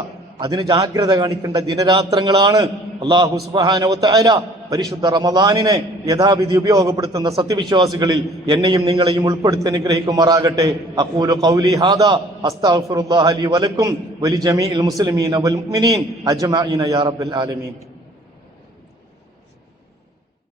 അതിന് ജാഗ്രത കാണിക്കേണ്ട ദിനരാത്രങ്ങളാണ്. അല്ലാഹു സുബ്ഹാനഹു വ തആല പരിശുദ്ധ റമദാനിനെ യഥാവിധി ഉപയോഗപ്പെടുത്തുന്ന സത്യവിശ്വാസികളിൽ എന്നെയും നിങ്ങളെയും ഉൾപ്പെടുത്തി അനുഗ്രഹിക്കുമാറാകട്ടെ. അഖൂലു ഖൗലി ഹാദാ അസ്തഗ്ഫിറുല്ലാഹ ലി വലക്കും വലി ജമീഇൽ മുസ്ലിമീന വൽ മുഅ്മിനീൻ അജ്മഈന യാ റബ്ബൽ ആലമീൻ.